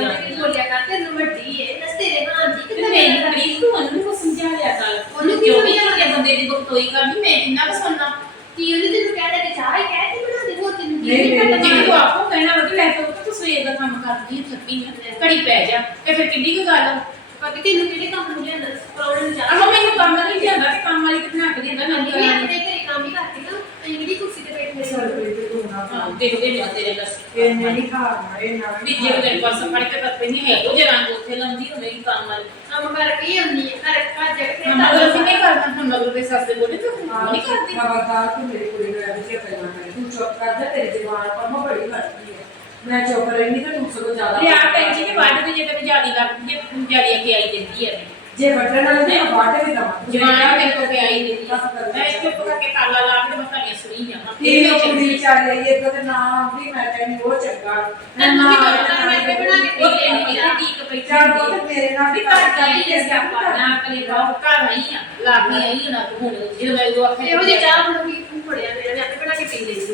ਜਾਂਦੀ ਬੋਲਿਆ ਕਰ ਤੈਨੂੰ ਵੱਡੀ ਏ ਨਸ ਤੇਰੇ ਹਾਂ ਤੇ ਕਿਤੇ ਮੈਂ ਕਰੀ ਤੂੰ ਉਹਨੂੰ ਕੋ ਸਮਝਾ ਲਿਆ ਕਰ। ਉਹਨੂੰ ਕੀ ਕਿਉਂ ਸਮਝਾਉਣਾ? ਕਿ ਬੰਦੇ ਦੀ ਬਖਤੋਈ ਕਰਨੀ ਮੈਂ ਕਿੰਨਾ ਕੁ ਸੁਣਨਾ। ਕੀ ਉਹਨੇ ਤੈਨੂੰ ਕਹਿ ਕਿ ਚਾਹ ਹੀ ਕਹਿ ਕੇ ਬਣਾ ਦੇ ਹੋਰ ਤੈਨੂੰ ਕੀ ਨਹੀਂ, ਨਹੀਂ ਨਹੀਂ, ਪਤਾ? ਜੇ ਤੂੰ ਆਪੋ ਕਹਿਣਾ ਵਾ ਕਿ ਲੈ ਤੂੰ ਸਵੇਰ ਦਾ ਕੰਮ ਕਰਦੀ ਹੈ ਥੱਕੀ ਹੈ ਘੜੀ ਪੈ ਜਾ ਤੇ ਫਿਰ ਕਿੱਡੀ ਕੁ ਗੱਲ ਆ? ਭਾਬੀ ਤੈਨੂੰ ਕਿਹੜੇ ਕੰਮ ਨੂੰ ਲਿਆਂਦਾ ਪਰੌਣੇ ਨੂੰ ਚਾਹ ਅਮਾ ਮੈਨੂੰ ਕੰਮ ਨਹੀਂ ਜਾਂਦਾ ਤੇ ਕੰਮ ਵਾਲੀ ਕਿਤਨਾ ਹੱਕ ਦਿੰਦਾ ਮੈਂ ਨਹੀਂ ਨਹੀਂ ਆਪਣੇ ਘਰੇ ਕੰਮ ਹੀ ਕਰਦੀ ਨਾ। ਅਸੀਂ ਕਿਹੜੀ ਕੁਰਸੀ ਤੇ ਬੈਠੇ ਸਰ ਹਾਂ ਕੋਈ ਤੇ ਤੂੰ ਨਾ ਹਾਂ ਦੇਖਦੇ ਨੇ ਤੇਰੇ ਦੱਸ ਇਹਨੇ ਨਹੀਂ ਖਾਣਾ ਇਹ ਨਾ ਵੀ ਜੇ ਤੇਰੇ ਪਾਸ ਫੜ ਕੇ ਤੱਕ ਨਹੀਂ ਹੈ ਉਹ ਜੇ ਰੰਗ ਉੱਥੇ ਲੰਦੀ ਹੋਵੇਗੀ ਕੰਮ ਵਾਲੀ। ਕੰਮ ਕਰਕੇ ਆਉਂਦੀ ਹੈ ਘਰ ਘਰ ਜਾ ਕੇ ਹਾਂ ਮਗਰ ਅਸੀਂ ਨਹੀਂ ਕਰਨਾ ਹੁਣ ਮਗਰ ਦੇ ਸੱਸ ਦੇ ਬੋਲੇ ਤੂੰ ਨਹੀਂ ਕਰਦੀ। ਖਬਰਦਾਰ ਤੂੰ ਮੇਰੀ ਕੁੜੀ ਨੂੰ ਇਹੋ ਜਿਹੀਆਂ ਗੱਲਾਂ ਕਰੇ ਤੂੰ ਚੁੱਪ ਕਰ ਜਾ ਤੇਰੀ ਜ਼ਬਾਨ ਪਰ ਮੈਂ ਬੜੀ ਹੈ ਮੈਂ ਚੁੱਪ ਰਹਿੰਦੀ ਤਾਂ ਤੂੰ ਸਗੋਂ ਜ਼ਿਆਦਾ ਲਿਆ ਟੈਂਸ਼ਨ ਨਹੀਂ ਵੱਢ ਦੇ ਜੇ ਤੈਨੂੰ ਜਿਆਦੀ ਲੱਗਦੀ ਹੈ ਤੂੰ ਜਿਆਦੀ ਅੱਗੇ ਆਈ ਦਿੰਦੀ ਹੈ ਜੇ ਵੱਟਣ ਵਾਲੇ ਤੇ ਵਾਟ ਵੀ ਦਵਾਂ। ਜਵਾਨਾ ਮੇਰੇ ਕੋਲ ਦਿੰਦੀ ਹੈ ਮੈਂ ਚੁੱਪ ਕਰਕੇ ਤਾਲਾ ਲਾ ਕੇ ਮੈਂ ਤੁਹਾਡੀਆਂ ਸੁਣੀ ਜਾਵਾਂ। ਇਹ ਕੁੜੀ ਚੱਲ ਰਹੀ ਹੈ ਕਦੇ ਨਾ ਵੀ ਮੈਂ ਕਹਿੰਦੀ ਉਹ ਚੰਗਾ। ਵੀ ਪਤਾ ਮੈਂ ਆਪੇ ਬਣਾ ਕੇ ਉਹ ਦੇ ਵੀ ਆ ਠੀਕ ਪਈ ਚੱਲ ਪੁੱਤ ਮੇਰੇ ਨਾਲ ਵੀ ਘਰ ਚਾਹੀ ਇਸ ਦਾ ਨਾ ਕਰੇ ਬਹੁਤ ਘਰ ਨਹੀਂ ਆ ਲਾ ਕੇ ਆਈ ਨਾ ਹੁਣ ਜਦੋਂ ਮੈਂ ਉਹ ਆਖੇ ਇਹੋ ਜਿਹੀ ਚਾਹ ਬਣੂਗੀ ਤੂੰ ਫੜਿਆ ਮੇਰੇ ਨੇ ਆਪੇ ਬਣਾ ਕੇ ਪੀ ਲਈ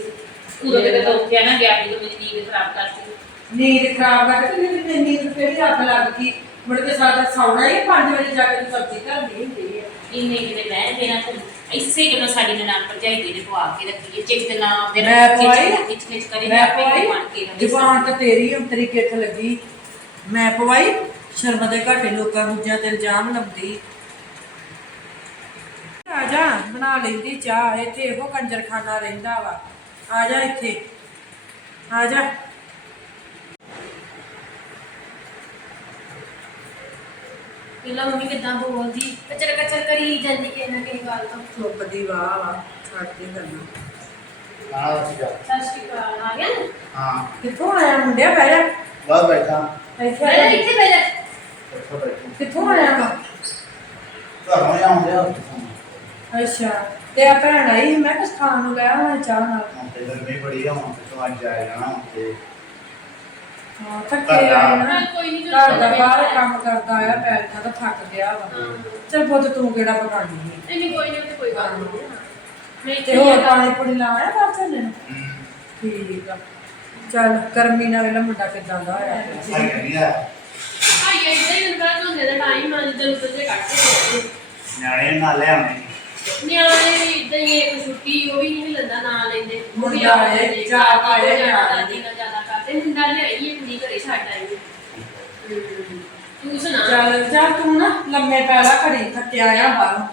ਉਦੋਂ ਕਿਤੇ ਤਾਂ ਉੱਠਿਆ ਨਾ ਗਿਆ ਜਦੋਂ ਮੇਰੀ ਨੀਂਦ ਖਰਾਬ ਕਰਤੀ। ਨੀਂਦ ਖਰਾਬ ਕਰਕੇ ਤੇ ਮੇਰੀ ਨੀਂਦ ਕਿਹੜੀ ਅੱਖ ਲੱਗ ਗਈ? ਮੁੜ ਕੇ ਸਾਡਾ ਸੌਣਾ ਹੀ 5 ਵਜੇ ਜਾ ਕੇ ਸਬਜ਼ੀ ਘਰ ਨਹੀਂ ਹੁੰਦੀ ਹੈ ਇੰਨੇ ਕਿਤੇ ਮੈਂ ਦੇਣਾ ਤੇ ਇਸੇ ਗੱਲੋਂ ਸਾਡੀ ਨਨਾਣ ਭਰਜਾਈ ਦੇ ਨੇ ਪਵਾ ਕੇ ਰੱਖੀ ਹੈ ਜੇ ਕਿਤੇ ਨਾ ਫਿਰ ਮੈਂ ਪਵਾਈ ਖਿੱਚ ਖਿੱਚ ਕਰੇ ਮੈਂ ਆਪੇ ਪਵਾਈ ਬਣ ਕੇ ਰਵੇ। ਜ਼ੁਬਾਨ ਤਾਂ ਤੇਰੀ ਅੰਤਰੀ ਕਿੱਥ ਲੱਗੀ। ਮੈਂ ਪਵਾਈ ਸ਼ਰਮ ਦੇ ਘਾਟੇ ਲੋਕਾਂ ਦੂਜਿਆਂ ਤੇ ਇਲਜ਼ਾਮ ਲਾਉਂਦੀ ਆ ਜਾ ਬਣਾ ਲੈਂਦੀ ਚਾਹ ਇੱਥੇ ਇਹੋ ਕੰਜਰਖਾਨਾ ਰਹਿੰਦਾ ਵਾ। ਆ ਜਾ ਇੱਥੇ ਆ ਜਾ ਪਹਿਲਾਂ ਮੰਮੀ ਕਿਦਾਂ ਬੋਲਦੀ? ਕਚਰ ਕਚਰ ਕਰੀ ਜਾਂਦੀ ਕਿਸੇ ਨਾ ਕਿਸੇ ਗੱਲ ਤੋਂ। ਧੁੱਪ ਦੀ ਵਾਹ ਵਾ ਛੱਡ ਦੇ ਕਰਨਾ ਹਾਂ ਸੀਗਾ ਸਤਿ ਸ਼੍ਰੀ ਅਕਾਲ ਆ ਗਿਆ? ਨਾ ਹਾਂ। ਕਿੱਥੋਂ ਆਇਆ ਮੁੰਡਿਆ ਬਹਿ ਜਾ? ਬਸ ਬੈਠਾ। ਇੱਥੇ ਆ ਪਹਿਲਾਂ ਜਾ। ਇੱਥੇ ਬੈਠ ਜਾ। ਇੱਥੇ ਬੈਠਾ। ਕਿੱਥੋਂ ਆਇਆ ਵਾ? ਘਰੋਂ ਹੀ ਆਉਂਦੇ ਆ। ਅੱਛਾ। ਤੇ ਆ ਭੈਣ ਆਈ ਮੈਂ ਕਿਸ ਖਾਣ ਨੂੰ ਲੈ ਆਵਾਂ ਚਾਹ ਨਾਲ। ਹੁਣ ਤੇ ਗਰਮੀ ਬੜੀ ਆ ਹੁਣ ਤੇ ਤੂੰ ਅੱਜ ਆਇਆ ਜਾਣਾ ਹੁਣ ਤੇ ਹਾਂ ਥੱਕੇ ਆਏ ਨਾ। ਚੱਲ ਕੋਈ ਨਹੀਂ ਘਰ ਦਾ ਬਾਹਰ ਕੰਮ ਕਰਦਾ ਆਇਆ ਪੈਰ ਦਾ ਥੱਕ ਗਿਆ ਵਾ। ਚਲ ਪੁੱਤ ਤੂੰ ਕਿਹੜਾ ਪਕਾਣੀ ਹੈ ਨਹੀਂ ਕੋਈ ਨਹੀਂ ਕੋਈ ਗੱਲ ਨਹੀਂ ਮੈਂ ਤੇ ਇੱਥੇ ਹੋਰ ਹੀ ਆ। ਪਾਣੀ ਪੁਣੀ ਲਾਇਆ ਬਾਹਰ ਚੱਲੇ ਨੂੰ ਹੂੰ। ਠੀਕ ਆ। ਚੱਲ ਗਰਮੀ ਨਾਲ ਮੁੰਡਾ ਕਿਦਾਂ ਦਾ ਹੋਇਆ? ਸਾਈ ਨਹੀਂ ਆ। ਆਈ ਇੱਦਾਂ ਹੀ ਮੈਨੂੰ ਬਾਅਦ ਹੁੰਦੇ ਦਾ ਟਾਈਮ ਆ ਜਦੋਂ ਉੱਤੇ ਕੱਟਦੇ ਨਿਆਣੇ ਨਾਲ ਲੈ ਆਉਣੇ ਨਿਆਣੇ ਵੀ ਇਦਾਂ ਹੀ ਇੱਕ ਛੁੱਟੀ ਉਹ ਵੀ ਨਹੀਂ ਲੈਂਦਾ ਨਾ ਲੈਂਦੇ। ਉਹ ਵੀ ਮੁੰਡਾ ਆ ਹੈ, ਜਾਂਦੇ, ਚਾਹ ਦਾਦੀ ਪਾਏ ਕੋਲ ਜਾਣਾ, ਨਾਲ। ਦਾਦੀ। ਨਾਲ ਜ਼ਿਆਦਾ ਕਰਦੇ ਮੁੰਡਾ ਲਿਆਈ ਇੱਕ ਨਹੀਂ ਘਰੇ ਛੱਡ ਆਈ ਹਮ, ਤੂੰ ਸੁਣਾ। ਚੱਲ ਜਾ ਤੂੰ ਨਾ ਲੰਮੇ ਪੈ ਲੈ ਘੜੀ ਥੱਕਿਆ ਆ ਬਾਹਰੋਂ।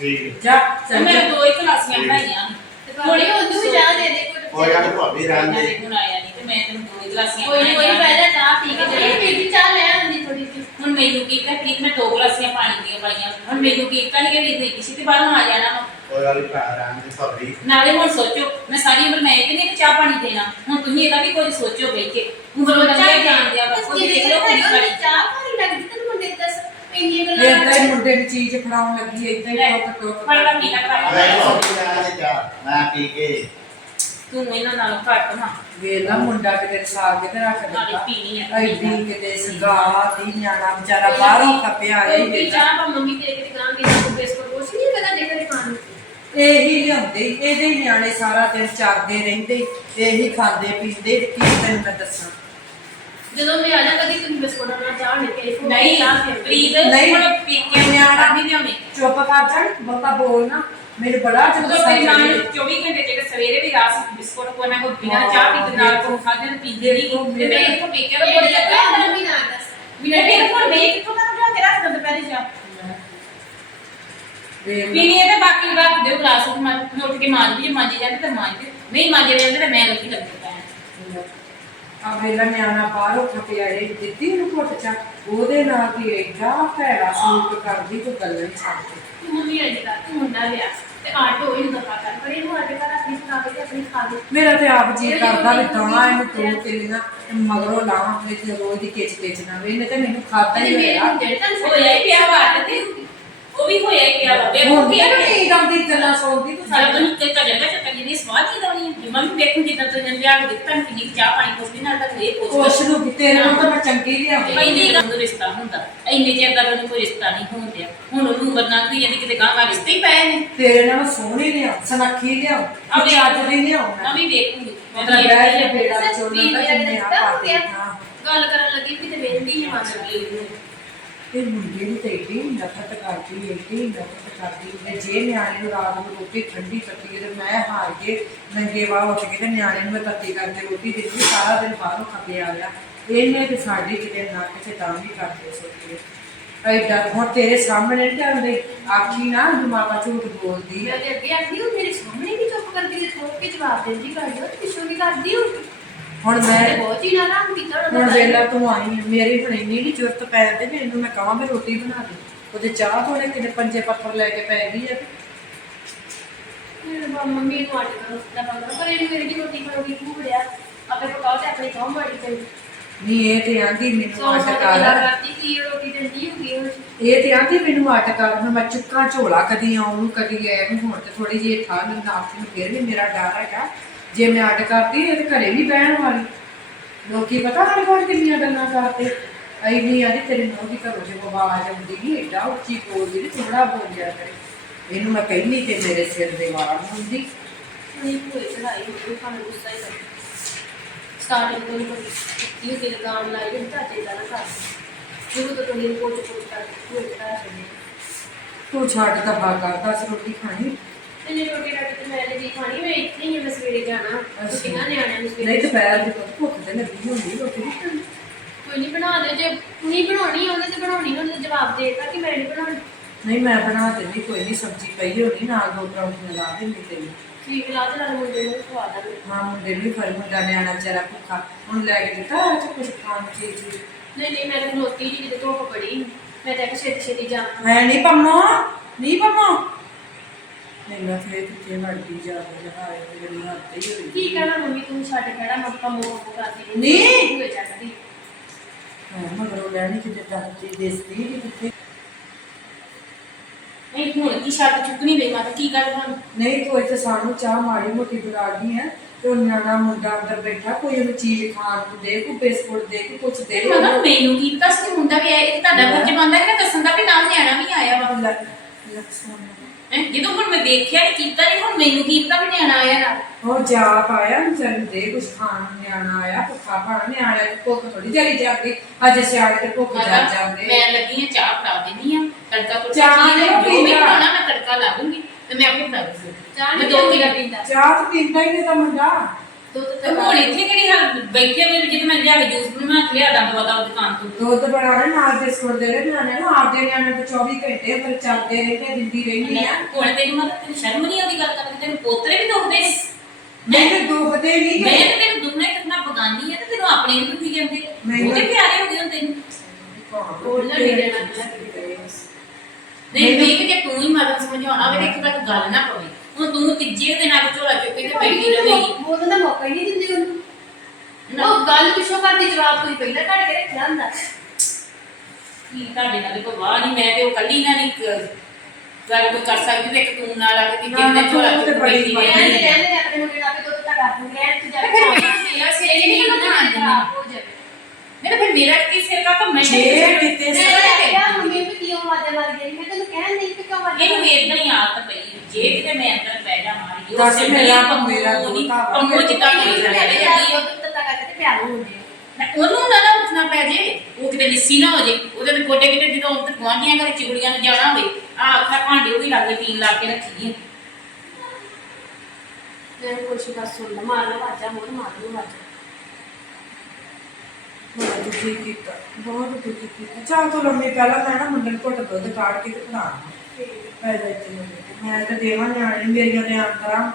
ਠੀਕ ਹੈ। ਜਾ ਚੱਲ ਮੈਂ ਜਾ। ਦੋ ਹੀ ਕਲਾਸੀਆਂ ਬਣਾਈਆਂ ਥੋੜੀ ਉਹਨੂੰ ਵੀ ਚਾਹ ਦੇ ਦੇ ਕੋਈ ਕੋਈ ਗੱਲ ਨੀ, ਭਾਬੀ ਰਹਿਣ ਦੇ। ਨਹੀਂ ਤੇ ਮੈਂ ਤੈਨੂੰ ਦੋ ਹੀ ਕਲਾਸੀਆਂ ਕੋਈ ਨਹੀਂ ਕੋਈ ਨੀ, ਬਣਾਈਆਂ। ਪਹਿਲਾਂ ਚਾਹ ਪੀ ਕੇ ਜਾਈਏ ਮੇਰੀ ਚਾਹ ਲੈ ਆਉਂਦੀ ਥੋੜੀ ਮੈਨੂੰ ਕੀ ਕਰ ਠੀਕ ਮੈਂ ਦੋ ਗਲਾਸੀਆਂ ਪਾਣੀ ਦੀਆਂ ਪਾਈਆਂ। ਹੁਣ ਮੈਨੂੰ ਕੀ ਕਰ ਕਿ ਵੀ ਕਿਸੇ ਤੇ ਬਾਹਰੋਂ ਆ ਜਾਣਾ ਵਾ। ਕੋਈ ਗੱਲ ਨੀ, ਭੈਣ ਰਹਿਣ ਦੇ ਭਾਬੀ ਨਾਲੇ ਹੁਣ ਸੋਚੋ ਮੈਂ ਸਾਰੀ ਉਮਰ ਮੈਂ ਕਿ ਨਹੀਂ ਚਾਹ ਪਾਣੀ ਦੇਣਾ ਹੁਣ ਤੁਸੀਂ ਇਹਦਾ ਵੀ ਕੋਈ ਸੋਚੋ ਬਈ ਕਿ ਉਮਰ ਲੰਘਿਆ ਜਾਣ ਦਿਆ ਵਾ। ਕੋਈ ਦੇਖ ਲਓ ਕੁੜੀ ਖੜੀ ਚਾਹ ਪਾਣੀ ਲੱਗਦੀ ਤੈਨੂੰ ਮੁੰਡੇ ਦੱਸ ਇੰਨੀਆਂ ਗੱਲਾਂ ਏਦਾਂ ਹੀ ਮੁੰਡੇ ਨੂੰ ਚੀਜ਼ ਫੜਾਉਣ ਲੱਗੀ ਏਦਾਂ ਹੀ ਟੋਕ ਟੋਕ ਮੈਂ ਰਹਿਣ ਦੇ ਚਾਹ। ਮੈਂ ਪੀ ਕੇ ਤੂੰ ਇਹਨਾਂ ਨਾਲੋਂ ਘੱਟ ਨਾ। ਵੇਲਾ ਮੁੰਡਾ ਕਿਤੇ ਸਾਗ ਕਿਤੇ ਰੱਖ ਨਾਲੇ ਦਿੱਤਾ ਪੀਣੀ ਹੈ ਐਡੀ ਕਿਤੇ ਸਗਾ ਦੀ ਨਿਆਣਾ ਵਿਚਾਰਾ ਬਾਹਰੋਂ ਖਪਿਆ ਆਇਆ ਹੀ ਰੋਟੀ ਵੇਲਾ ਚਾਹ ਪਾ ਮੰਮੀ ਤੇਰੇ ਕਿਤੇ ਗਾਂ ਵੀ ਨਾ ਬਿਸਕੁਟ ਕੁਛ ਨਹੀਂ ਕਦਾ ਦੇ ਕਰੇ ਖਾਣ ਨੂੰ। ਇਹੀ ਲਿਆਉਂਦੇ ਇਹਦੇ ਹੀ ਨਿਆਣੇ ਸਾਰਾ ਦਿਨ ਚਾਰਦੇ ਰਹਿੰਦੇ ਇਹੀ ਖਾਂਦੇ ਪੀਂਦੇ ਕੀ ਤੈਨੂੰ ਮੈਂ ਦੱਸਾਂ। ਜਦੋਂ ਮੈਂ ਆ ਜਾ ਕਦੀ ਤੁਸੀਂ ਬਿਸਕੁਟ ਨਾਲ ਚਾਹ ਨਹੀਂ ਪੀ ਨਹੀਂ ਪ੍ਰੀਤ ਨਹੀਂ। ਹੁਣ ਪੀ ਕੇ ਨਿਆਣਾ ਨਹੀਂ ਲਿਆਉਣੀ। ਚੁੱਪ ਕਰ ਜਾ ਬਹੁਤਾ ਬੋਲਣਾ ਮੈਨੂੰ ਬੜਾ ਜਦੋਂ ਆਪਣੀ ਨਾਲ 24 ਘੰਟੇ ਜਿਹੜੇ ਸਵੇਰੇ ਵੀ ਰਾਸ ਬਿਸਕੁਟ ਕੋ ਨਾ ਕੋ ਬਿਨਾ ਚਾਹ ਪੀਤੇ ਨਾਲ ਕੋ ਖਾਦੇ ਤੇ ਪੀਂਦੇ ਨਹੀਂ। ਤੇ ਮੈਂ ਇਹਨੂੰ ਪੀ ਕੇ ਉਹ ਬੜੀ ਲੱਗਾ। ਮੰਮੀ ਨਾ ਦੱਸ ਮੈਂ ਫਿਰ ਕੋਲ ਮੈਂ ਕਿੱਥੋਂ ਮੈਂ ਲਿਆ ਕੇ ਰੱਖ ਦਿੰਦਾ ਪਹਿਲੇ ਜਾ ਪੀਣੀ ਹੈ ਤੇ ਬਾਕੀ ਰੱਖ ਦਿਓ ਗਲਾਸ ਵਿੱਚ ਮੈਂ ਉੱਠ ਕੇ ਮਾਂਜ ਵੀ ਜੇ ਮਾਂਜੀ ਜਾਂਦੇ ਤਾਂ ਮਾਂਜ ਦਿਓ ਨਹੀਂ ਮਾਂਜੇ ਜਾਂਦੇ ਤਾਂ ਮੈਂ ਲੱਗੀ ਲੱਗੀ ਪੈਣ ਆ ਵੇਲਾ ਨਿਆਣਾ ਬਾਹਰੋਂ ਇਹ ਦਿੱਤੀ ਉਹਨੂੰ ਘੁੱਟ ਚਾ ਉਹਦੇ ਨਾਲ ਕੀ ਐਡਾ ਭੈੜਾ ਸਲੂਕ ਕਰਦੀ ਤੂੰ ਗੱਲਾਂ ਹੀ ਛੱਡ ਦੇ। ਤੂੰ ਮੰਮੀ ਅਜ ਦਾ ਤੂੰ ਮੁੰਡਾ ਲਿਆ ਤੇ ਆਟੋ ਹੀ ਦਫਾ ਕਰ ਪਰ ਇਹਨੂੰ ਆਟੇ ਘਰ ਆਪਣੀ ਖਾ ਕੇ ਤੇ ਆਪਣੀ ਖਾ ਦੇ ਮੇਰਾ ਤੇ ਆਪ ਜੀ ਕਰਦਾ ਵੀ ਦਵਾ ਇਹਨੂੰ ਦੋ ਤੇਲੀਆਂ ਤੇ ਮਗਰੋਂ ਲਾਵਾਂ ਵਿੱਚ ਰੋਜ਼ ਦੀ ਕਿਚ ਕਿਚ ਨਾ ਵੇ ਇਹਨੇ ਤੇ ਮੈਨੂੰ ਖਾਤਾ ਹੀ ਮੇਰੇ ਹੋਇਆ ਹੁੰਦੇ ਤਾਂ ਹੋਇਆ ਹੀ ਪਿਆ ਵਾ ਤੇ ਉਹ ਵੀ ਹੋਇਆ ਹੀ ਪਿਆ। ਵਾ ਵੇਖੋ ਹੁਣ ਕੀ ਕੀ ਨਹੀਂ ਆਉਂਦੀ ਗੱਲਾਂ ਸੁਣਦੀ ਤੂੰ ਜਦ ਸਾਡੇ ਤੁਸੀਂ ਤੇ ਚੱਲੇਗਾ ਚੱਕਰ ਜੀ ਸਵਾਦ ਨਹੀਂ। ਦਵਣੀ ਹੈ ਮੰਮੀ ਵੇਖੋ ਜਿੱਦਾਂ ਤੁਸੀਂ ਲਿਆ ਕੇ ਦਿੱਤਾ ਕਿ ਨਹੀਂ ਚਾਹ ਪਾਣੀ ਕੁਛ ਨਹੀਂ ਨਾਲ ਤਾਂ ਇਹ ਪੁੱਛ ਕੁਛ ਨੂੰ ਕਿਤੇ ਨਾ ਤਾਂ ਮੈਂ ਚੰਗੀ ਲਿਆਉਂਦੀ ਪਹਿਲੀ ਗੱਲ ਰਿਸ਼ਤਾ ਹੁੰਦਾ। ਇੰਨੇ ਚਿਰ ਦਾ ਮੈਨੂੰ ਕੋਈ ਰਿਸ਼ਤਾ ਨਹੀਂ ਹੁੰਦਿਆ ਹੁਣ ਉਹਨੂੰ ਉਮਰ ਨਾ ਕੋਈ ਇਹਦੀ ਕਿਤੇ ਗਾਂ ਗਾਂ ਰਿਸ਼ਤੇ ਹੀ ਪਏ ਨੇ। ਤੇਰੇ ਨਾਲ ਸੋਹਣੀ ਲਿਆਉ ਸਨੱਖੀ ਲਿਆਉ ਆਪਣੀ ਅੱਜ ਦੀ ਲਿਆਉ ਮੈਂ ਵੀ ਵੇਖੂੰਗੀ। ਮੈਂ ਵੀ ਬਹਿ ਵੇਖੂੰਗੀ। ਜਾ ਬੇੜਾ ਵੀ ਦਾ ਜਿੰਨੇ ਆ ਹੋ ਗਿਆ। ਹਾਂ। ਗੱਲ ਕਰਨ ਲੱਗੀ ਕਿ ਤੇ ਵੇਂਦੀ ਨਹੀਂ ਮੰਨ ਗਈ ਇਹ ਮੁੰਡੇ ਨੂੰ ਤੇ ਏਡੀ ਨਫ਼ਰਤ ਕਰਦੀ, ਏਡੀ ਨਫ਼ਰਤ ਕਰਦੀ। ਹੈ ਜੇ ਨਿਆਣੇ ਨੂੰ ਰਾਤ ਨੂੰ ਰੋਟੀ ਠੰਡੀ ਕੱਟੀ ਤੇ ਮੈਂ ਹਾਰ ਕੇ ਨੰਗੇ ਉੱਠ ਕੇ ਤੇ ਨਿਆਣੇ ਨੂੰ ਮੈਂ ਤੱਤੀ ਕਰਕੇ ਰੋਟੀ ਦਿੱਤੀ, ਸਾਰਾ ਦਿਨ ਬਾਹਰੋਂ ਖਪੇ ਆ ਗਿਆ। ਇਹਨੇ ਤੇ ਸਾਡੀ ਕਿਤੇ ਨੱਕ ਤੇ ਤਾਂ ਵੀ ਕਰਦੇ ਸੋਚੇ ਐਡਾ ਹੁਣ ਤੇਰੇ ਸਾਹਮਣੇ ਨਹੀਂ ਜਾਂਦੇ ਆਖੀ ਨਾ ਵੀ ਝੂਠ ਬੋਲਦੀ ਮੈਂ ਤੇ ਅੱਗੇ ਆਖਦੀ, ਉਹ ਮੇਰੇ ਸਾਹਮਣੇ ਵੀ ਚੁੱਪ ਕਰਦੀ ਹੈ ਥੋਕ ਕੇ ਜਵਾਬ ਦਿੰਦੀ ਗੱਲ ਪਿੱਛੋਂ ਵੀ ਕਰਦੀ ਉਹ। ਹੁਣ ਮੈਂ ਬਹੁਤ ਹੀ ਨਾਰਾਜ਼ ਕੀਤਾ ਹੁਣ ਵੇਲਾ ਤੂੰ ਆਈ ਹੈ ਮੇਰੀ ਹੁਣ ਇੰਨੀ ਨਹੀਂ ਜ਼ਰੂਰਤ ਪੈ ਜਾਂਦੀ ਵੀ ਇਹਨੂੰ ਮੈਂ ਕਹਾਂ ਵੀ ਰੋਟੀ ਬਣਾ ਦੇ। ਉਹਦੇ ਚਾਹ ਥੋੜੇ ਕਿਤੇ ਪੰਜੇ ਪੱਥਰ ਲੈ ਕੇ ਪੈ ਗਈ ਹੈ ਮੰਮੀ ਨੂੰ ਆਟੇ ਦਾ ਰੋਟਾ ਪਾਉਂਦਾ ਪਰ ਇਹਨੂੰ ਮੇਰੀ ਵੀ ਰੋਟੀ ਖਾਣਗੀ ਤੂੰ ਬੜਿਆ ਆਪੇ ਪਕਾਓ ਤੇ ਆਪਣੀ ਕਹੋ ਮਾੜੀ ਤੇ। ਨਹੀਂ ਇਹ ਤੇ ਆਂਦੀ ਮੈਨੂੰ ਅੱਡ ਕਰ। ਕਰਦੀ ਕੀ ਰੋਟੀ ਦਿੰਦੀ ਹੁੰਦੀ ਉਹ। ਇਹ ਤੇ ਆਂਦੀ ਮੈਨੂੰ ਅੱਡ ਕਰ। ਹੁਣ ਮੈਂ ਚੁੱਕਾ ਝੋਲਾ ਕਦੀ ਆਉਂ ਕਦੀ ਗਏ ਨੂੰ ਹੁਣ ਤੇ ਥੋੜੀ ਜਿਹੀ ਨਾਪ ਨੂੰ ਫਿਰ ਵੀ ਮੇਰਾ ਡਰ ਹੈਗਾ। ਜੇ ਮੈਂ ਅੱਡ ਕਰਦੀ ਇਹ ਤੇ ਘਰੇ ਵੀ ਬਹਿਣ ਵਾਲੀ। ਲੋਕੀ ਪਤਾ ਹਰ ਕੋਲ ਕਿੰਨੀਆਂ ਗੱਲਾਂ ਕਰਦੇ। ਐਨੀ ਆਦੀ ਤੇਰੀ ਮੂੰਹ ਦੀ ਘਰੋਂ ਜੇ ਆਵਾਜ਼ ਆਉਂਦੀ ਨਹੀਂ ਏਡਾ ਉੱਚੀ ਬੋਲਦੀ ਨਹੀਂ ਥੋੜਾ ਬੋਲਿਆ ਕਰੇ। ਇਹਨੂੰ ਮੈਂ ਕਹਿੰਦੀ ਤੇ ਮੇਰੇ ਸਿਰ ਦੇ ਵਾਰ ਹੁੰਦੀ। ਨਹੀਂ ਕੋਈ ਚੜਾਈ ਹੋਈ ਖਾਣਾ ਗੁੱਸਾ ਹੀ ਕਰਦੀ। ਸਟਾਰਟਿੰਗ ਤੋਂ ਕੋਈ ਇਹ ਕਿ ਲਗਾਮ ਲਾਈ ਹੈ ਤਾਂ ਤੇ ਨਾ ਕਰ। ਜਦੋਂ ਤੋਂ ਤੁਹਾਨੂੰ ਕੋਚ ਕੋਚ ਕਰ ਤੂੰ ਇਤਨਾ ਚੰਗੀ ਤੂੰ ਛੱਡ ਦਫਾ ਕਰ ਦੱਸ ਰੋਟੀ ਖਾਣੀ। ਇਹਨੇ ਰੋਟੀ ਰਾਟੀ ਤੇ ਮੈਂ ਨਹੀਂ ਖਾਣੀ ਮੈਂ ਇੱਥੇ ਹੀ ਹਾਂ, ਮੈਂ ਸਵੇਰੇ ਜਾਣਾ। ਨਾ ਨਿਆਣਿਆਂ ਨੂੰ ਨਹੀਂ ਸਵੇਰੇ ਦੁਪਹਿਰ ਦੀ ਤਾਂ ਭੁੱਖ ਤੇ ਲੱਗੀ ਹੁੰਦੀ ਰੋਟੀ ਨਹੀਂ ਖਾਣੀ। ਕੋਈ ਨਹੀਂ ਬਣਾ ਦੇ ਜੇ ਨਹੀਂ ਬਣਾਉਣੀ ਉਹਨੇ ਤੇ ਬਣਾਉਣੀ ਉਹਨੇ ਤੇ ਜਵਾਬ ਦਿੱਤਾ ਕਿ ਮੈਂ ਨਹੀਂ ਬਣਾਉਣੀ। ਨਹੀਂ ਮੈਂ ਬਣਾ ਦਿੰਦੀ ਕੋਈ ਨਹੀਂ ਸਬਜ਼ੀ ਪਈ ਹੋਣੀ ਨਾਲ ਦੋ ਪਰੌਂਠੀਆਂ ਲਾ ਦਿੰਦੀ ਤੈਨੂੰ ਠੀਕ ਲਾ ਤੇ ਨਾਲ ਮੁੰਡੇ ਨੂੰ ਵੀ ਖਵਾ ਦਾਂਗੇ। ਹਾਂ ਮੁੰਡੇ ਨੂੰ ਵੀ ਫਰ ਮੁੰਡਾ ਨਿਆਣਾ ਵਿਚਾਰਾ ਭੁੱਖਾ। ਹੁਣ ਲੈ ਕੇ ਦਿੱਤਾ ਅੱਜ ਕੁਝ ਖਾਣ ਦੀ ਚੀਜ਼। ਨਹੀਂ ਨਹੀਂ ਮੈਂ ਤਾਂ ਖਲੋਤੀ ਜੀ ਜਦੋਂ ਧੁੱਪ ਬੜੀ ਮੈਂ ਤਾਂ ਕਿ ਛੇਤੀ ਛੇਤੀ ਜਾ ਹੈ ਨਹੀਂ ਪੰਮੋ ਨਹੀਂ ਪੰਮੋ। ਨਹੀਂ ਫੇਰ ਕਿੱਥੇ ਮਰਦੀ ਜਾ ਕੇ ਹਾਏ ਮੇਰੀ ਹੱਥ ਹੀ ਹੋਈ ਕੀ ਕਹਿਣਾ ਮੰਮੀ ਤੂੰ ਛੱਡ ਕਹਿਣਾ ਮੰਮਾ ਮੋਹ ਮੋਹ ਕਰਦੀ ਨਹੀਂ। ਹੋਏ ਚੱਕਦੀ ਹਾਂ ਮਗਰੋਂ ਲੈਣੀ ਕਿਤੇ ਦੱਸਦੀ ਦੇਸਦੀ ਕਿ ਕਿੱਥੇ। ਨਹੀਂ ਹੁਣ ਕੀ ਛੱਤ ਚੁੱਕਣੀ ਲਈ ਮਾਤਾ ਕੀ ਕਰ ਹੁਣ? ਨਹੀਂ ਕੋਈ ਤੇ ਸਾਨੂੰ ਚਾਹ ਮਾੜੀ ਮੋਟੀ ਬਣਾ ਗਈ ਹੈ ਤੇ ਉਹ ਨਿਆਣਾ ਮੁੰਡਾ ਅੰਦਰ ਬੈਠਾ ਕੋਈ ਉਹਨੂੰ ਚੀਜ਼ ਖਾਣ ਨੂੰ ਦੇ ਕੋਈ ਬਿਸਕੁਟ ਦੇ ਕੋਈ ਕੁਛ ਦੇ। ਮਤਲਬ ਮੈਨੂੰ ਕੀ ਪਤਾ ਸੀ ਮੁੰਡਾ ਵੀ ਆਇਆ ਇਹ ਤੁਹਾਡਾ ਫਰਜ਼ ਬਣਦਾ ਕਿ ਮੈਂ ਦੱਸਣ ਦਾ ਵੀ ਨਾਲ ਨਿਆਣਾ ਵੀ ਆਇਆ ਵਾ। ਲੱਖ ਲੱਖ ਸੋਨਾ। ਹੈਂ, ਜਦੋਂ ਹੁਣ ਮੈਂ ਦੇਖਿਆ ਨਹੀਂ ਕੀਤਾ ਨਹੀਂ ਹੁਣ ਮੈਨੂੰ ਕੀ ਪਤਾ ਵੀ ਨਿਆਣਾ ਆਇਆ ਨਾ? ਉਹ ਜਾ ਪਾਇਆ ਵਿਚਾਰੇ ਦੇ ਕੁਛ ਖਾਣ ਨੂੰ ਨਿਆਣਾ ਆਇਆ ਭੁੱਖਾ ਭਾਣਾ ਨਿਆਣੇ ਨੂੰ ਭੁੱਖ ਥੋੜੀ ਜਾਰੀ ਜਾਂਦੀ ਅੱਜ ਸਿਆਣੇ ਤੇ ਭੁੱਖ ਜਾ ਮਾਤਾ, ਜਾਂਦੇ। ਮੈਂ ਲੱਗੀ ਆ ਚਾਹ ਫੜਾ ਦੇਣੀ ਆ ਤੜਕਾ ਤੋਂ ਚਾਹ ਨਹੀਂ ਜੋ ਵੀ ਪੀਂਦਾ। ਖਾਣਾ ਮੈਂ ਤੜਕਾ ਲਾ ਦੂੰਗੀ ਤੇ ਮੈਂ ਆਪੇ ਫੜਾ ਦੂੰਗੀ ਚਾਹ ਮੈਂ ਨਹੀਂ ਦੋ ਪੀਂਦਾ। ਚਾਹ ਤਾਂ ਪੀਂਦਾ ਹੀ ਨਹੀਂ ਤਾਂ ਮੁੰਡਾ। ਦੁੱਧ ਤੇ ਤੇ ਹੁਣ ਇੱਥੇ ਕਿਹੜੀ ਹਾਲ ਬੈਠੇ ਹੋਏ ਜਦੋਂ ਮੈਂ ਜਾ ਕੇ ਜੂਸ ਬਣਾ ਕੇ ਲਿਆ ਦਾਂ ਦਵਾ ਦੁਕਾਨ ਤੋਂ। ਦੁੱਧ ਬਣਾ ਲੈ ਨਾਲ ਬਿਸਕੁਟ ਦੇ ਦੇ ਨਿਆਣੇ ਨੂੰ ਆਪਦੇ ਨਿਆਣੇ ਤੇ 24 ਘੰਟੇ ਅੰਦਰ ਚੱਲਦੇ ਰਹਿੰਦੇ ਦਿੰਦੀ ਰਹਿੰਦੀ ਆ ਹੁਣ ਤੇਰੀ ਮਤਲਬ ਤੈਨੂੰ ਸ਼ਰਮ ਨਹੀਂ ਆਉਂਦੀ ਗੱਲ ਕਰਨ ਦੀ? ਤੈਨੂੰ ਪੋਤਰੇ ਵੀ ਦੁਖਦੇ ਨੇ? ਨਹੀਂ ਤੇ ਦੁਖਦੇ ਨਹੀਂ ਮੈਂ ਗੇ। ਤੇ ਤੈਨੂੰ ਦੁਖਣਾ ਹੀ ਕਿਤਨਾ ਬਗਾਨੀ ਆ ਤੇ ਤੈਨੂੰ ਆਪਣੇ ਨੂੰ ਦੁਖੀ ਜਾਂਦੇ ਮੈਨੂੰ- ਉਹਦੇ ਪਿਆਰੇ ਹੋ ਗਏ ਹੁਣ ਤੈਨੂੰ ਬੋਲਣ ਨਹੀਂ ਦੇਣਾ। ਨਹੀਂ ਠੀਕ ਜੇ ਤੂੰ ਹੀ ਮਦਦ ਸਮਝਾਉਣਾ ਹੋਵੇ ਤੇ ਇੱਕ ਤੱਕ ਗੱਲ ਨਾ ਪਵੇ। ਹੁਣ ਤੂੰ ਤੀਜੇ ਦੇ ਨਾਲ ਝੋਲਾ ਚੁੱਕ ਕੇ ਤੇ ਬੈਠੀ ਰਹੇਗੀ ਬੋਲਣ ਦਾ ਮੌਕਾ ਹੀ ਨਹੀਂ ਦਿੰਦੇ ਉਹਨੂੰ। ਉਹ ਗੱਲ ਪਿੱਛੋਂ ਕਰਦੀ ਜਵਾਬ ਕੋਈ ਪਹਿਲਾਂ ਕੱਢ ਕੇ ਰੱਖਿਆ ਹੁੰਦਾ। ਕੀ ਤੁਹਾਡੇ ਨਾਲ ਕੋਈ ਵਾਹ ਨਹੀਂ ਮੈਂ ਤੇ ਉਹ ਕੱਲੀ ਨਾਲ ਨਹੀਂ ਕ- ਗੱਲ ਕੋਈ ਕਰ ਸਕਦੀ ਤੇ ਇੱਕ ਤੂੰ ਨਾਲ ਆ ਕੇ ਤੀਜੇ ਨਾ, ਦੇ ਝੋਲਾ ਤੂੰ ਤੇ ਚੁੱਕ ਬੜੀ ਕਹਿੰਦੇ ਰਹੇਗੀ ਰਹਿੰਦੇ ਨੇ ਆਪਣੇ ਮੁੰਡੇ ਨਾਲ ਦੁੱਧ ਤਾਂ ਕਰ ਦੂੰਗੇ ਐ ਤੇ ਜਾ ਤੇ ਕੇ ਮੇਰਾ ਸਿਰ ਹੀ ਨਹੀਂ ਨਾ ਹੋ ਜਾਵੇ ਤਾਂ ਫਿਰ ਮੇਰਾ ਕੀ ਸਿਰ ਕਾ ਤਾਂ ਮੈਂ ਜੇ ਕਿਤੇ ਮੈਂ ਕਿਹਾ ਮੰਮੀ ਵੀ ਕਿਉਂ ਆਵਾਜ਼ਾਂ ਮਾਰ ਗਈ ਮੈਂ ਤੈਨੂੰ ਕਹਿਣ ਨਹੀਂ ਕਿ ਕਿਉਂ ਆਵਾਜ਼ਾਂ ਇਹਨੂੰ ਏਦਾਂ ਹੀ ਆਦਤ ਜੇ ਕਿਤੇ ਮੈਂ ਅੰਦਰ ਪੈ ਜਾ ਮਾਰੀ ਦੱਸ ਸਿਰ ਮੇਰਾ- ਨਹੀਂ ਮੇਰਾ ਨਹੀਂ ਦੋਤਾ। ਪੰਮੂ ਜਿੱਦਾਂ ਮਾਰੀ ਕੋਈ ਜਾਂਦੀ ਜਾਂਦੀ ਹੈ। ਦੁੱਧ ਤਾਂ ਕਰਕੇ ਤੇ ਪਿਆਰ ਹੁੰਦੇ ਨਾ ਉਹਨੂੰ ਨਾ ਨਾ ਉੱਠਣਾ ਪੈ ਜੇ ਉਹ ਕਿਤੇ ਲਿੱਸੀ ਨਾ ਹੋ ਜੇ। ਉਹਦੇ ਤੇ ਗੋਡੇ ਕਿਤੇ ਜਦੋਂ ਉੱਧਰ ਗੁਆਂਢੀਆਂ ਘਰੇ ਚਿਗੜੀਆਂ ਨੂੰ ਜਾਣਾ ਹੋਵੇ ਆ ਅੱਖਾਂ ਭਾਂਡੇ ਉਹ ਵੀ ਲਾਗੇ ਪੀਣ ਲਾ ਕੇ ਰੱਖੀ ਹੈ ਮੈਂ ਕੋਸ਼ਿਸ਼ ਕਰ ਸੁਣ ਲਾ ਮਾਰ ਲਾ ਆਵਾਜ਼ਾਂ ਹੋਰ ਮਾਰ ਲੂ ਆਵਾਜ਼ਾਂ ਬੜਾ ਦੁਖੀ ਕੀਤਾ ਬਹੁਤ ਦੁਖੀ ਕੀਤਾ। ਚਾਹ ਤੋਂ ਲੰਮੀ ਪਹਿਲਾਂ ਮੈਂ ਨਾ ਮੁੰਡੇ ਨੂੰ ਘੁੱਟ ਦੁੱਧ ਕਾੜ ਕੇ ਤੇ ਬਣਾ ਇੱਥੇ ਮੁੰਡੇ ਤੇ। ਮੈਂ ਤਾਂ ਦੇਵਾਂ ਨਿਆਣੇ ਨੂੰ, ਮੇਰੀਆਂ ਤੇ ਆਂਤਰਾਂ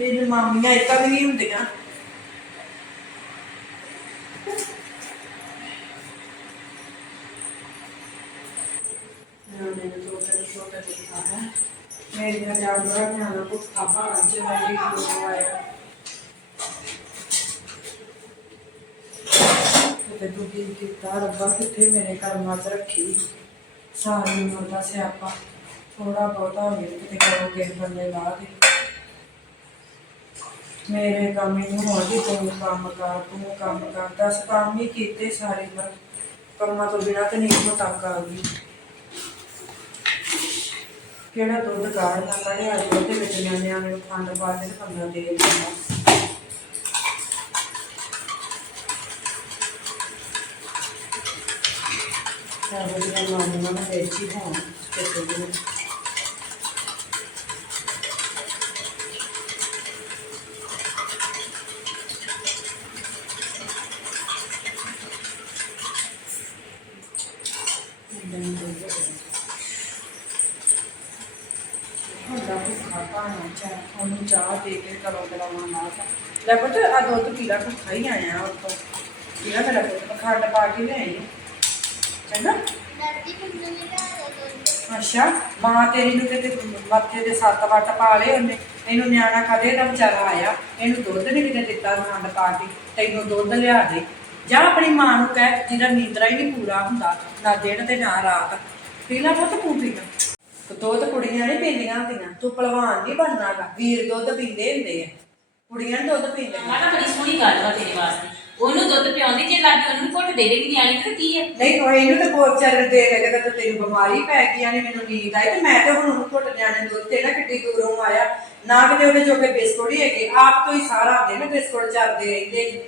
ਇਹ ਮਾਮੀਆਂ ਇੱਕ ਵੀ ਨਹੀਂ ਹੁੰਦੀਆਂ। ਨਿਆਣੇ ਨੂੰ ਦੋ ਤਿੰਨ ਛੋਟਾ ਦਿੱਤਾ ਹੈ ਮੇਰੀਆਂ ਜਾਨਵਰਾਂ ਨਿਆਣਾ ਭੁੱਖਾ ਭਾਣਾ ਜਿਵੇਂ ਕੋਈ ਆਇਆ ਤੇ ਦੁਖੀ ਕੀਤਾ? ਰੱਬਾ ਕਿੱਥੇ ਮੇਰੇ ਕਰਮਾਂ 'ਚ ਰੱਖੀ? ਸਾਰੀ ਉਮਰ ਦਾ ਸਿਆਪਾ। ਥੋੜਾ ਬਹੁਤਾ ਹੋਵੇ ਕਿਤੇ ਕਰੋ ਕਿਸ ਬੰਦੇ ਲਾ ਦੇ ਮੇਰੇ ਕੰਮ ਹੀ ਨਹੀਂ ਹੋਣਗੇ ਤੂੰ ਕੰਮ ਕਰ, ਤੂੰ ਕੰਮ ਕਰ। ਦਸ ਕੰਮ ਹੀ ਕੀਤੇ ਸਾਰੇ ਪਰ ਕੰਮਾਂ ਤੋਂ ਬਿਨਾਂ ਤੇ ਨਹੀਂ ਹੋ ਤੱਕ ਆ ਗਈ ਕਿਹੜਾ ਦੁੱਧ ਕਾੜ ਨਾ ਦੁੱਧ ਵਿੱਚ ਨਿਆਣਿਆਂ ਨੂੰ ਖੰਡ ਪਾ ਕੇ ਤੇ ਦੇ ਦਿੰਦਾ। ਚਾਹ ਵਧੀਆ ਮਾਨੀਆਂ ਮੈਂ ਵੇਚੀ ਹੋਣ। ਤੇ ਤੇ ਹੁੰਦਾ ਭੁੱਖਾ ਭਾਣਾ ਚਾਹ ਉਹਨੂੰ ਚਾਹ ਦੇ ਕੇ ਕਰੋ ਗਲਾਵਾਂ ਨਾ ਲੈ ਪੁੱਤ ਆ ਦੁੱਧ ਪੀ ਲਾ ਭੁੱਖਾ ਹੀ ਆਇਆ ਉੱਤੋਂ ਪੀਲਾ ਮੇਰਾ ਪੁੱਤ ਖੰਡ ਪਾ ਕੇ ਲਿਆਈ ਚੰਗਾ? ਅੱਛਾ ਮਾਂ ਤੇਰੀ ਨੂੰ ਮੱਥੇ ਦੇ ਸੱਤ ਵੱਟ ਪਾ ਲਏ ਉਹਨੇ। ਇਹਨੂੰ ਨਿਆਣਾ ਕਦੇ ਦਾ ਵਿਚਾਰਾ ਆਇਆ। ਇਹਨੂੰ ਦੁੱਧ ਨਹੀਂ ਕਿਤੇ ਦਿੱਤਾ ਖੰਡ ਪਾ ਕੇ। ਤੈਨੂੰ ਦੁੱਧ ਲਿਆ ਦੇ। ਜਾਂ ਆਪਣੀ ਮਾਂ ਨੂੰ ਕਹਿ ਜਿਹਦਾ ਨੀਂਦਰਾ ਹੀ ਨਹੀਂ ਪੂਰਾ ਹੁੰਦਾ ਨਾ ਦਿਨ ਤੇ ਨਾ ਰਾਤ। ਪੀਲਾ ਪੁੱਤ ਤੇ ਦੁੱਧ ਕੁੜੀਆਂ ਨਹੀਂ ਪੀਂਦੀਆਂ ਹੁੰਦੀਆਂ ਤੂੰ ਭਲਵਾਨ ਨਹੀਂ ਬਣਨਾਗਾ ਵੀਰ ਦੁੱਧ ਪੀਂਦੇ ਹੁੰਦੇ ਆ। ਕੁੜੀਆਂ ਨੀ ਦੁੱਧ ਪੀਂਦੀਆਂ ਮਾਤਾ ਬੜੀ ਸੋਹਣੀ ਗੱਲ ਵਾ ਤੇਰੇ ਵਾਸਤੇ। ਉਹਨੂੰ ਦੁੱਧ ਪਿਆਉਂਦੀ ਜੇ ਲੱਗ ਉਹਨੂੰ ਘੁੱਟ ਦੇ ਦੇਗੀ ਨਿਆਣੀ ਤੇ ਕੀ ਹੈ ਨਹੀਂ ਉਹ ਇਹਨੂੰ ਤਾਂ ਚੱਲ ਦੇ ਲੱਗਾ ਤਾਂ ਤੈਨੂੰ ਬਿਮਾਰੀ ਪੈ ਗਈ ਆ ਨੇ ਮੈਨੂੰ ਨੀਂਦ ਆਈ ਤੇ ਮੈਂ ਤੇ ਹੁਣ ਉਹਨੂੰ ਘੁੱਟ ਜਾਣੇ ਦੁੱਧ ਤੇ ਨਾ ਕਿੱਡੀ ਦੂਰੋਂ ਆਇਆ। ਨਾ ਕਿਤੇ ਉਹਦੇ ਜੋਗੇ ਬਿਸਕੁਟ ਹੀ ਹੈਗੇ ਆਪ ਤੋਂ ਹੀ ਸਾਰਾ ਦਿਨ ਬਿਸਕੁਟ ਚੱਲਦੇ ਰਹਿੰਦੇ ਜੀ।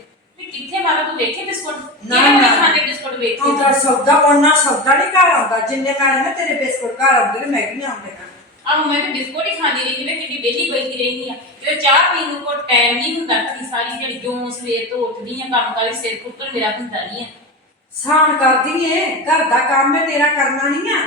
ਵੀ ਕਿੱਥੇ ਮਾਤਾ ਤੂੰ ਵੇਖੇ ਬਿਸਕੁਟ? ਨਾ, ਕਿਹੜੇ ਨਾ। ਖਾਂਦੇ ਬਿਸਕੁਟ ਵੇਖੇ ਹੁਣ ਤਾਂ ਸੌਦਾ ਉਹਨਾਂ ਸੌਦਾ ਨਹੀਂ ਘਰ ਆਉਂਦਾ। ਜਿੰਨੇ ਕਾਰਨ ਨਾ ਤੇਰੇ ਬਿਸਕੁਟ ਘਰ ਆਉਂਦੇ ਨੇ ਮੈਂ ਨਹੀਂ ਆਉਂਦੇ ਨਾ ਆਹੋ ਮੈਂ ਤੇ ਬਿਸਕੁਟ ਹੀ ਖਾਂਦੀ ਰਹੀ ਜਿਵੇਂ ਕਿੰਨੀ ਵਿਹਲੀ ਬੈਠੀ ਰਹਿੰਦੀ ਆ। ਤੇ ਚਾਹ ਪੀਣ ਨੂੰ ਕੋ ਟਾਈਮ ਨਹੀਂ ਹੁੰਦਾ ਕਿ ਸਾਰੀ ਜਿਹੜੀ ਜੋ ਸਵੇਰ ਤੋਂ ਉੱਠਦੀ ਆ ਕੰਮ ਕਰੀ ਸਿਰ ਕੁੱਟਣ ਮੇਰਾ ਹੁੰਦਾ ਨਹੀਂ ਆ। ਸਾਨ ਕਰਦੀ ਏ ਘਰ ਦਾ ਕੰਮ ਹੈ ਤੇਰਾ ਕਰਨਾ ਨਹੀਂ ਆ।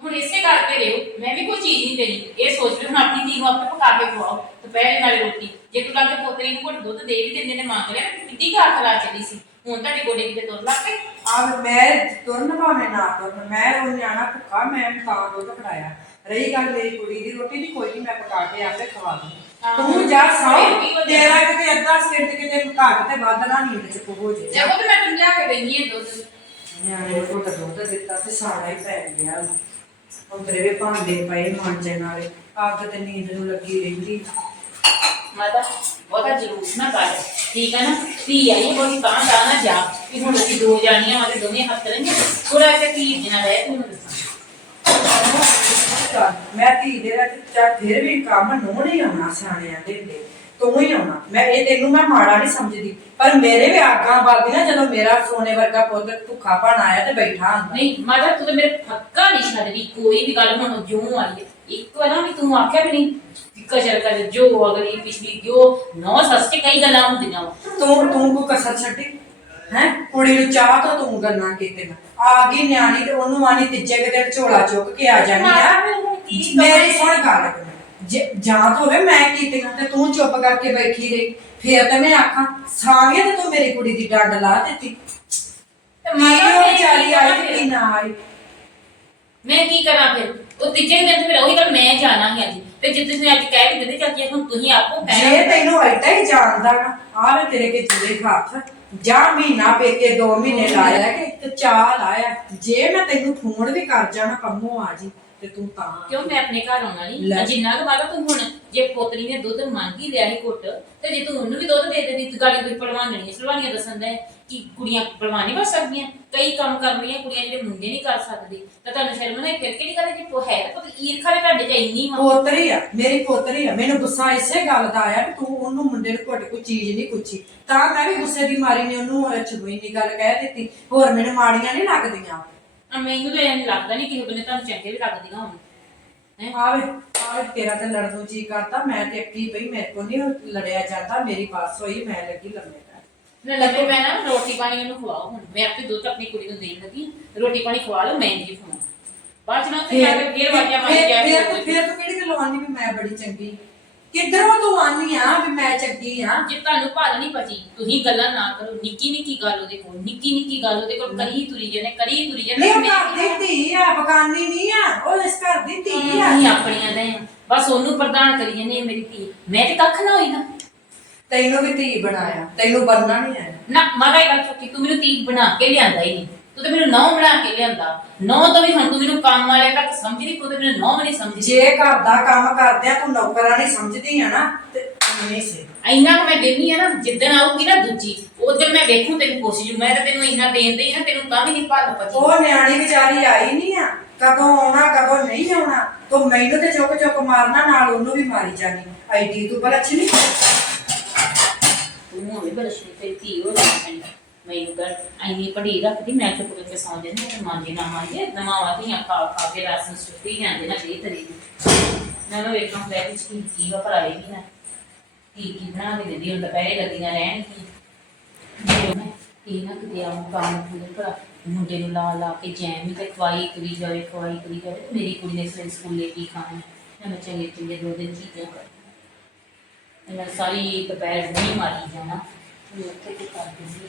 ਹੁਣ ਇਸੇ ਤੇ ਰਹੋ ਮੈਂ ਵੀ ਕੋਈ ਚੀਜ਼ ਨਹੀਂ ਦੇਣੀ। ਇਹ ਸੋਚ ਵੀ ਹੁਣ ਆਪਣੀ ਧੀ ਨੂੰ ਆਪੇ ਪਕਾ ਕੇ ਖਵਾਓ ਦੁਪਹਿਰੇ ਨਾਲੇ ਰੋਟੀ। ਜੇ ਤੂੰ ਲੱਗੇ ਪੋਤਰੀ ਨੂੰ ਘੁੱਟ ਦੁੱਧ ਦੇ ਵੀ ਦਿੰਦੇ ਨੇ ਮੰਗ ਲਿਆ ਨਾ ਕਿੱਡੀ ਘਰ ਖਲਾ ਚੱਲੀ ਸੀ। ਹੁਣ ਤੁਹਾਡੇ ਗੋਡੇ ਕਿਤੇ ਤੁਰ ਲੱਗ ਪਏ ਆ ਮੈਂ ਤੁਰਨ ਭਾਵੇਂ ਨਾ ਤੁਰਨ ਮੈਂ ਉਹ ਨਿਆਣਾ ਭੁੱਖਾ ਮੈਂ ਤਾਂ ਦੁੱਧ ਫੜਾਇਆ। ਰਹੀ ਗੱਲ ਮੇਰੀ ਕੁੜੀ ਦੀ ਰੋਟੀ ਦੀ ਕੋਈ ਨਹੀਂ ਮੈਂ ਪਕਾ ਕੇ ਆਪੇ ਖਵਾ ਦੂੰ। ਤੂੰ ਜਾ ਸਾਂ। ਕੀ ਤੇਰਾ ਕਿਤੇ ਅੱਧਾ ਸਕਿੰਟ ਕਿਤੇ ਘੱਟ ਤੇ ਵੱਧ ਨਾ ਨੀਂਦ ਚ ਹੋ ਜੇ ਜਦੋਂ ਤੇ ਮੈਂ ਤੈਨੂੰ ਲਿਆ ਕੇ ਦੇਣੀ ਹੈ ਦੁੱਧ। ਨਿਆਣੇ ਨੂੰ ਤਾਂ ਦੁੱਧ ਦਿੱਤਾ ਤੇ ਸਾੜਾ ਹੀ ਪੈ ਗਿਆ। ਉਧਰੇ ਵੀ ਭਾਂਡੇ ਪਏ ਮਾਂਜਣ ਵਾਲੇ ਅੱਗ ਤੇ ਨੀਂਦ ਨੂੰ ਲੱਗੀ ਰਹਿੰਦੀ। ਮਾਤਾ ਬਹੁਤਾ ਜ਼ਰੂਰ ਨਾ ਕਰ ਠੀਕ ਹੈ ਨਾ? ਧੀ ਆਈ ਕੋਈ ਤਾਂ ਜਾ ਨਾ ਜਾ। ਕਿ ਹੁਣ ਅਸੀਂ ਦੋ ਜਾਣੀਆਂ ਵਾਲੇ ਦੋਵੇਂ ਹੱਥ ਕਰਾਂਗੇ ਥੋੜਾ ਜਿਹਾ ਧੀ ਜਨਾ ਰਹਿ ਤੂੰ ਮੈਂ ਧੀ ਦੇ ਵਿੱਚ ਚਾ ਫਿਰ ਵੀ ਕੰਮ ਨੂੰ ਨਹੀਂ ਆਉਣਾ ਸਿਆਣਿਆਂ ਦੇ ਹੁੰਦੇ ਤੂੰ ਹੀ ਆਉਣਾ। ਮੈਂ ਇਹ ਤੈਨੂੰ ਮੈਂ ਮਾੜਾ ਨਹੀਂ ਸਮਝਦੀ। ਪਰ ਮੇਰੇ ਵੀ ਆਗਾਂ ਬਾਗੀਆਂ ਜਦੋਂ ਮੇਰਾ ਸੋਨੇ ਵਰਗਾ ਪੁੱਤ ਭੁੱਖਾ ਭਾਣਾ ਆਇਆ ਤੇ ਬੈਠਾ ਹੁੰਦਾ। ਨਹੀਂ ਮਾਤਾ ਤੂੰ ਤੇ ਮੇਰੇ ਫੱਕਾ ਨਹੀਂ ਛੱਡਦੀ। ਕੋਈ ਵੀ ਗੱਲ ਹੁਣ ਜਿਉਂ ਆਈ ਹੈ? ਇੱਕ ਵਾਰ ਨਾ ਵੀ ਤੂੰ ਆਖਿਆ ਵੀ ਨਹੀਂ ਕਿ ਕਜਰ ਕਰ ਜੋ ਅਗਲੀ ਪਿਛਲੀ ਜੋ ਨੌ ਸੱਸ ਕਈ ਗੱਲਾਂ ਹੁੰਦੀਆਂ ਵਾ। ਤੂੰ ਤੂੰ ਕੋ ਕਸਰ ਛੱਡੀ? ਹੈ? ਕੁੜੀ ਨੂੰ ਚਾਹ ਤੋਂ ਤੂੰ ਗੱਲਾਂ ਕੀਤੇ ਮੈਂ ਆ ਗਈ ਨਿਆਣੀ ਤੇ ਉਹਨੂੰ ਆਣੀ ਤੀਜੇ ਕੁ ਦਿਨ ਝੋਲਾ ਚੁੱਕ ਕੇ ਆ ਜਾਣੀ ਮਾਤਾ, ਆ। ਮੇਰੀ ਸੁਣ ਗੱਲ। ਜੇ- ਜਾਂ ਤਾਂ ਹੋਵੇ ਮੈਂ ਕੀਤੀਆਂ ਤੇ ਤੂੰ ਚੁੱਪ ਕਰਕੇ ਬੈਠੀ ਰਹੀ। ਫੇਰ ਤੇ ਮੈਂ ਆਖਾਂ ਸਾਵੇਂ ਤੇ ਤੂੰ ਮੇਰੀ ਕੁੜੀ ਦੀ ਡੰਡ ਲਾ ਦਿੱਤੀ। ਮੈਂ ਵਿਚਾਰੀ ਕੀ ਆਈ ਕਰਾਂ ਤੇ ਫਿਰ? ਕੀ ਨਾ ਆਈ। ਮੈਂ ਕੀ ਕਰਾਂ ਫਿਰ? ਉਹ ਤੀਜੇ ਦਿਨ ਫਿਰ ਉਹੀ ਗੱਲ ਮੈਂ ਜਾਣਾ ਹੀ ਅੱਜ। ਤੇ ਜੇ ਤੁਸੀਂ ਅੱਜ ਕਹਿ ਵੀ ਦਿੰਦੇ ਚੱਲ ਜੇ ਹੁਣ ਤੁਸੀਂ ਆਪੋ ਕਹਿਣਾ ਜੇ ਤੈਨੂੰ ਐਡਾ ਹੀ ਜਾਣਦਾ ਨਾ ਆ ਲੈ ਤੇਰੇ ਕੇ ਜੁੜੇ ਹੱਥ। ਜਾ ਮਹੀਨਾ ਪੇਕੇ 2 ਮਹੀਨੇ ਲਾਇਆ ਕਿ ਤੇ ਚਾਹ ਲਾਇਆ। ਜੇ ਮੈਂ ਤੈਨੂੰ ਫੋਨ ਵੀ ਕਰ ਜਾਣਾ ਕੰਮੋਂ ਆ ਜੀ। ਤੇ ਤੂੰ ਤਾਂ ਕਿਉਂ ਮੈਂ ਆਪਣੇ ਘਰ ਆਉਣਾ ਨਹੀਂ ਲੈ। ਜਿੰਨਾ ਕੁ ਵਾਦਾ ਤੂੰ ਹੁਣ ਜੇ ਪੋਤਰੀ ਨੇ ਦੁੱਧ ਮੰਗ ਹੀ ਲਿਆ ਸੀ ਘੁੱਟ ਤੇ ਜੇ ਤੂੰ ਉਹਨੂੰ ਵੀ ਦੁੱਧ ਦੇ ਦੇਦੀ ਤੂੰ ਗਾੜੀ ਕੋਈ ਪਰਵਾਹ ਨਹੀਂ ਸਲਵਾਨੀਆਂ ਦੱਸਣ ਦਾ ਕਿ ਕੁੜੀਆਂ ਪਰਵਾਹ ਨਹੀਂ ਕਰ ਸਕਦੀਆਂ। ਕਈ ਕੰਮ ਕਰਨੀਆਂ ਕੁੜੀਆਂ ਜਿਹੜੇ ਮੁੰਡੇ ਨਹੀਂ ਕਰ ਸਕਦੇ। ਤਾਂ ਤੁਹਾਨੂੰ ਸ਼ਰਮ ਨਹੀਂ ਫਿਰ ਕਿਹੜੀ ਗੱਲ ਜੇ ਪੋ ਹੈ ਤਾਂ ਪੁੱਤ ਈਰਖਾ ਦੇ ਤੁਹਾਡੇ ਚ ਇੰਨੀ ਵਾ ਪੋਤਰੀ ਆ ਮੇਰੀ ਪੋਤਰੀ ਆ। ਮੈਨੂੰ ਗੁੱਸਾ ਇਸੇ ਗੱਲ ਦਾ ਆਇਆ ਕਿ ਤੂੰ ਉਹਨੂੰ ਮੁੰਡੇ ਨੂੰ ਘੁੱਟ ਕੋਈ ਚੀਜ਼ ਨਹੀਂ ਪੁੱਛੀ। ਤਾਂ ਮੈਂ ਵੀ ਗੁੱਸੇ ਦੀ ਮਾਰੀ ਨੇ ਉਹਨੂੰ ਛੁਈ ਦੀ ਗੱਲ ਕਹਿ ਦਿੱਤੀ। ਹੋਰ ਮੈਨੂੰ ਮਾੜੀਆਂ ਨਹੀਂ ਲੱਗਦੀਆਂ। ਆ ਮੈਨੂੰ ਤਾਂ ਇਹ ਲੱਗਦਾ ਨਹੀਂ ਕਿ ਉਹਨੇ ਤੁਹਾਨੂੰ ਚੰਗੇ ਵੀ ਲੱਗਦੀਆਂ ਹੋਣ? ਆਵੇ ਆਵੇ ਤੇਰਾ ਤੇ ਲੜਨ ਨੂੰ ਜੀ ਕਰਦਾ ਮੈਂ ਤੇ ਅੱਕੀ ਪਈ ਮੇਰੇ ਕੋਲ ਨਹੀਂ ਲੜਿਆ ਜਾਂਦਾ ਮੇਰੀ ਬੱਸ ਹੋਈ ਮੈਂ ਲੱਗੀ ਲੰਮੇ ਪੈ। ਨਾ ਲੱਗੇ ਮੈਂ ਨਾ ਰੋਟੀ ਪਾਣੀ ਉਹਨੂੰ ਖਵਾਓ ਹੁਣ। ਮੈਂ ਆਪੇ ਦੁੱਧ ਆਪਣੀ ਕੁੜੀ ਨੂੰ ਦੇਣ ਲੱਗੀ ਰੋਟੀ ਪਾਣੀ ਖਵਾ ਲਓ ਮੈਂ ਜੀ ਖਵਾਉਂ ਬਾਅਦ ਚ ਨਾ ਕੇ ਫੇਰ ਜਾ ਫਿਰ ਤੂੰ ਫਿਰ ਤੂੰ ਕਿਹੜੀ ਗੱਲੋਂ ਆਨੀ ਵੀ ਮੈਂ ਬੜੀ ਚੰਗੀ। ਕਿੱਧਰੋਂ ਤੂੰ ਆਨੀ ਆ ਵੀ ਮੈਂ ਚੰਗੀ ਆ? ਜੇ ਤੁਹਾਨੂੰ ਭਾਲ ਨਹੀਂ ਪਤੀ ਤੁਸੀਂ ਗੱਲਾਂ ਨਾ ਕਰੋ। ਨਿੱਕੀ ਨਿੱਕੀ ਗੱਲ ਉਹਦੇ ਕੋਲ ਨਿੱਕੀ ਨਿੱਕੀ ਗੱਲ ਉਹਦੇ ਕੋਲ ਕਰੀ ਤੁਰੀ ਜਾਣੇ ਕਰੀ ਤੁਰੀ ਜਾਣੇ ਨਹੀਂ ਉਹ ਘਰ ਦੀ ਧੀ ਆ ਬਗਾਨੀ ਨਹੀਂ ਆ ਉਹ ਇਸ ਘਰ ਦੀ ਧੀ ਆ। ਅਸੀਂ ਆਪਣੀਆਂ ਦੇ ਆ ਬਸ ਉਹਨੂੰ ਪ੍ਰਦਾਨ ਕਰੀ ਆ ਮੇਰੀ ਧੀ। ਮੈਂ ਤੇ ਕੱਖ ਨਾ ਹੋਈ ਨਾ। ਤੈਨੂੰ ਵੀ ਧੀ ਬਣਾਇਆ ਤੈਨੂੰ ਬੰਨਣਾ ਨਹੀਂ ਆਇਆ। ਨਾ ਮਾਤਾ ਇਹ ਗੱਲ ਚੁੱਕੀ ਤੂੰ ਮੈਨੂੰ ਧੀ ਬਣਾ ਕੇ ਲਿਆਂਦਾ ਹੀ ਨਹੀਂ। ਤੂੰ ਤੇ ਮੈਨੂੰ ਨੌ ਬਣਾ ਕੇ ਲਿਆਂਦਾ। ਨੌ ਤੋਂ ਵੀ ਹੁਣ ਤੂੰ ਮੈਨੂੰ ਕੰਮ ਵਾਲੇ ਤੱਕ ਸਮਝਦੀ ਤੂੰ ਤੇ ਮੈਨੂੰ ਨੌ ਵੀ ਨਹੀਂ ਸਮਝਦੀ। ਜੇ ਘਰ ਦਾ ਕੰਮ ਕਰਦੇ ਆ ਤੂੰ ਨੌਕਰਾਂ ਨਹੀਂ ਸਮਝਦੀ ਆ ਨਾ ਤੇ ਨਹੀਂ ਸੇ। ਇੰਨਾ ਕੁ ਮੈਂ ਦੇਣੀ ਆ ਨਾ ਜਿੱਦਣ ਆਊਗੀ ਨਾ ਦੂਜੀ ਉਦੋਂ ਮੈਂ ਵੇਖੂ ਤੈਨੂੰ ਕੋਸ਼ਿਸ਼ ਮੈਂ ਤਾਂ ਤੈਨੂੰ ਇੰਨਾ ਦੇਣ ਦੇਈ ਨਾ ਤੈਨੂੰ ਤਾਂ ਵੀ ਨਹੀਂ ਭਾਲ ਪਤੀ ਉਹ ਨਿਆਣੀ ਵਿਚਾਰੀ ਆਈ ਨਹੀਂ ਆ ਕਦੋਂ ਆਉਣਾ ਕਦੋਂ ਨਹੀਂ ਆਉਣਾ ਤੂੰ ਮੈਨੂੰ ਤੇ ਚੁੱਕ ਚੁੱਕ ਮਾਰਨਾ ਨਾਲ ਉਹਨੂੰ ਵੀ ਮਾਰੀ ਜਾਣੀ ਆਈਡੀ ਤੂੰ ਬੜਾ ਅੱਛੀ ਨਹੀਂ ਤੂੰ ਹੋਵੇ ਬਲਸ਼ੀ ਤੇ ਧੀ ਹੋ ਜਾਣੀ ਮੈਨੂੰ ਕਰ ਐਨੀ ਪੜੀ ਰੱਖਦੀ, ਮੈਂ ਚੁੱਪ ਕਰਕੇ ਸੌਂ ਜਾਂਦੀ ਤੇ ਮਾਂਜੇ ਨਾ ਮਾਂਜੇ ਨਵਾਂ ਧੀਆਂ ਖਾ ਖਾ ਕੇ ਰਸ ਸੁੱਤੀ ਜਾਂਦੇ ਨਾ ਜੇ ਤਰੀ ਨਾ ਨਾ ਵੇਖਾਂ ਲੈ ਵਿੱਚ ਕੀ ਕੀ ਵਾ ਭਰਾਏ ਨਾ। ਕੀ ਕੀ ਬਣਾ ਕੇ ਦਿੰਦੀ, ਹੁਣ ਦੁਪਹਿਰੇ ਲੱਗੀਆਂ ਰਹਿਣ ਕੀ। ਇਹ ਨਾ ਕਿਤੇ ਆਉਂ ਕੰਮ ਪੂਰੇ ਭਰਾ ਮੁੰਡੇ ਨੂੰ ਲਾ ਲਾ ਕੇ ਜੈਮ ਹੀ ਤੇ ਖਵਾਈ ਕਰੀ ਜਾਵੇ, ਖਵਾਈ ਕਰੀ ਜਾਵੇ ਮੇਰੀ ਕੁੜੀ ਨੇ ਸਵੇਰੇ ਸਕੂਲੇ ਕੀ ਖਾਣਾ ਮੈਂ ਚੰਗੇ ਚੰਗੇ ਦੋ ਦਿਨ ਚੀਜ਼ਾਂ ਕਰ। ਮੈਂ ਸਾਰੀ ਦੁਪਹਿਰ ਨਹੀਂ ਮਾਰੀ ਜਾਣਾ। ਉੱਥੇ ਕੀ ਕਰਦੀ ਸੀ?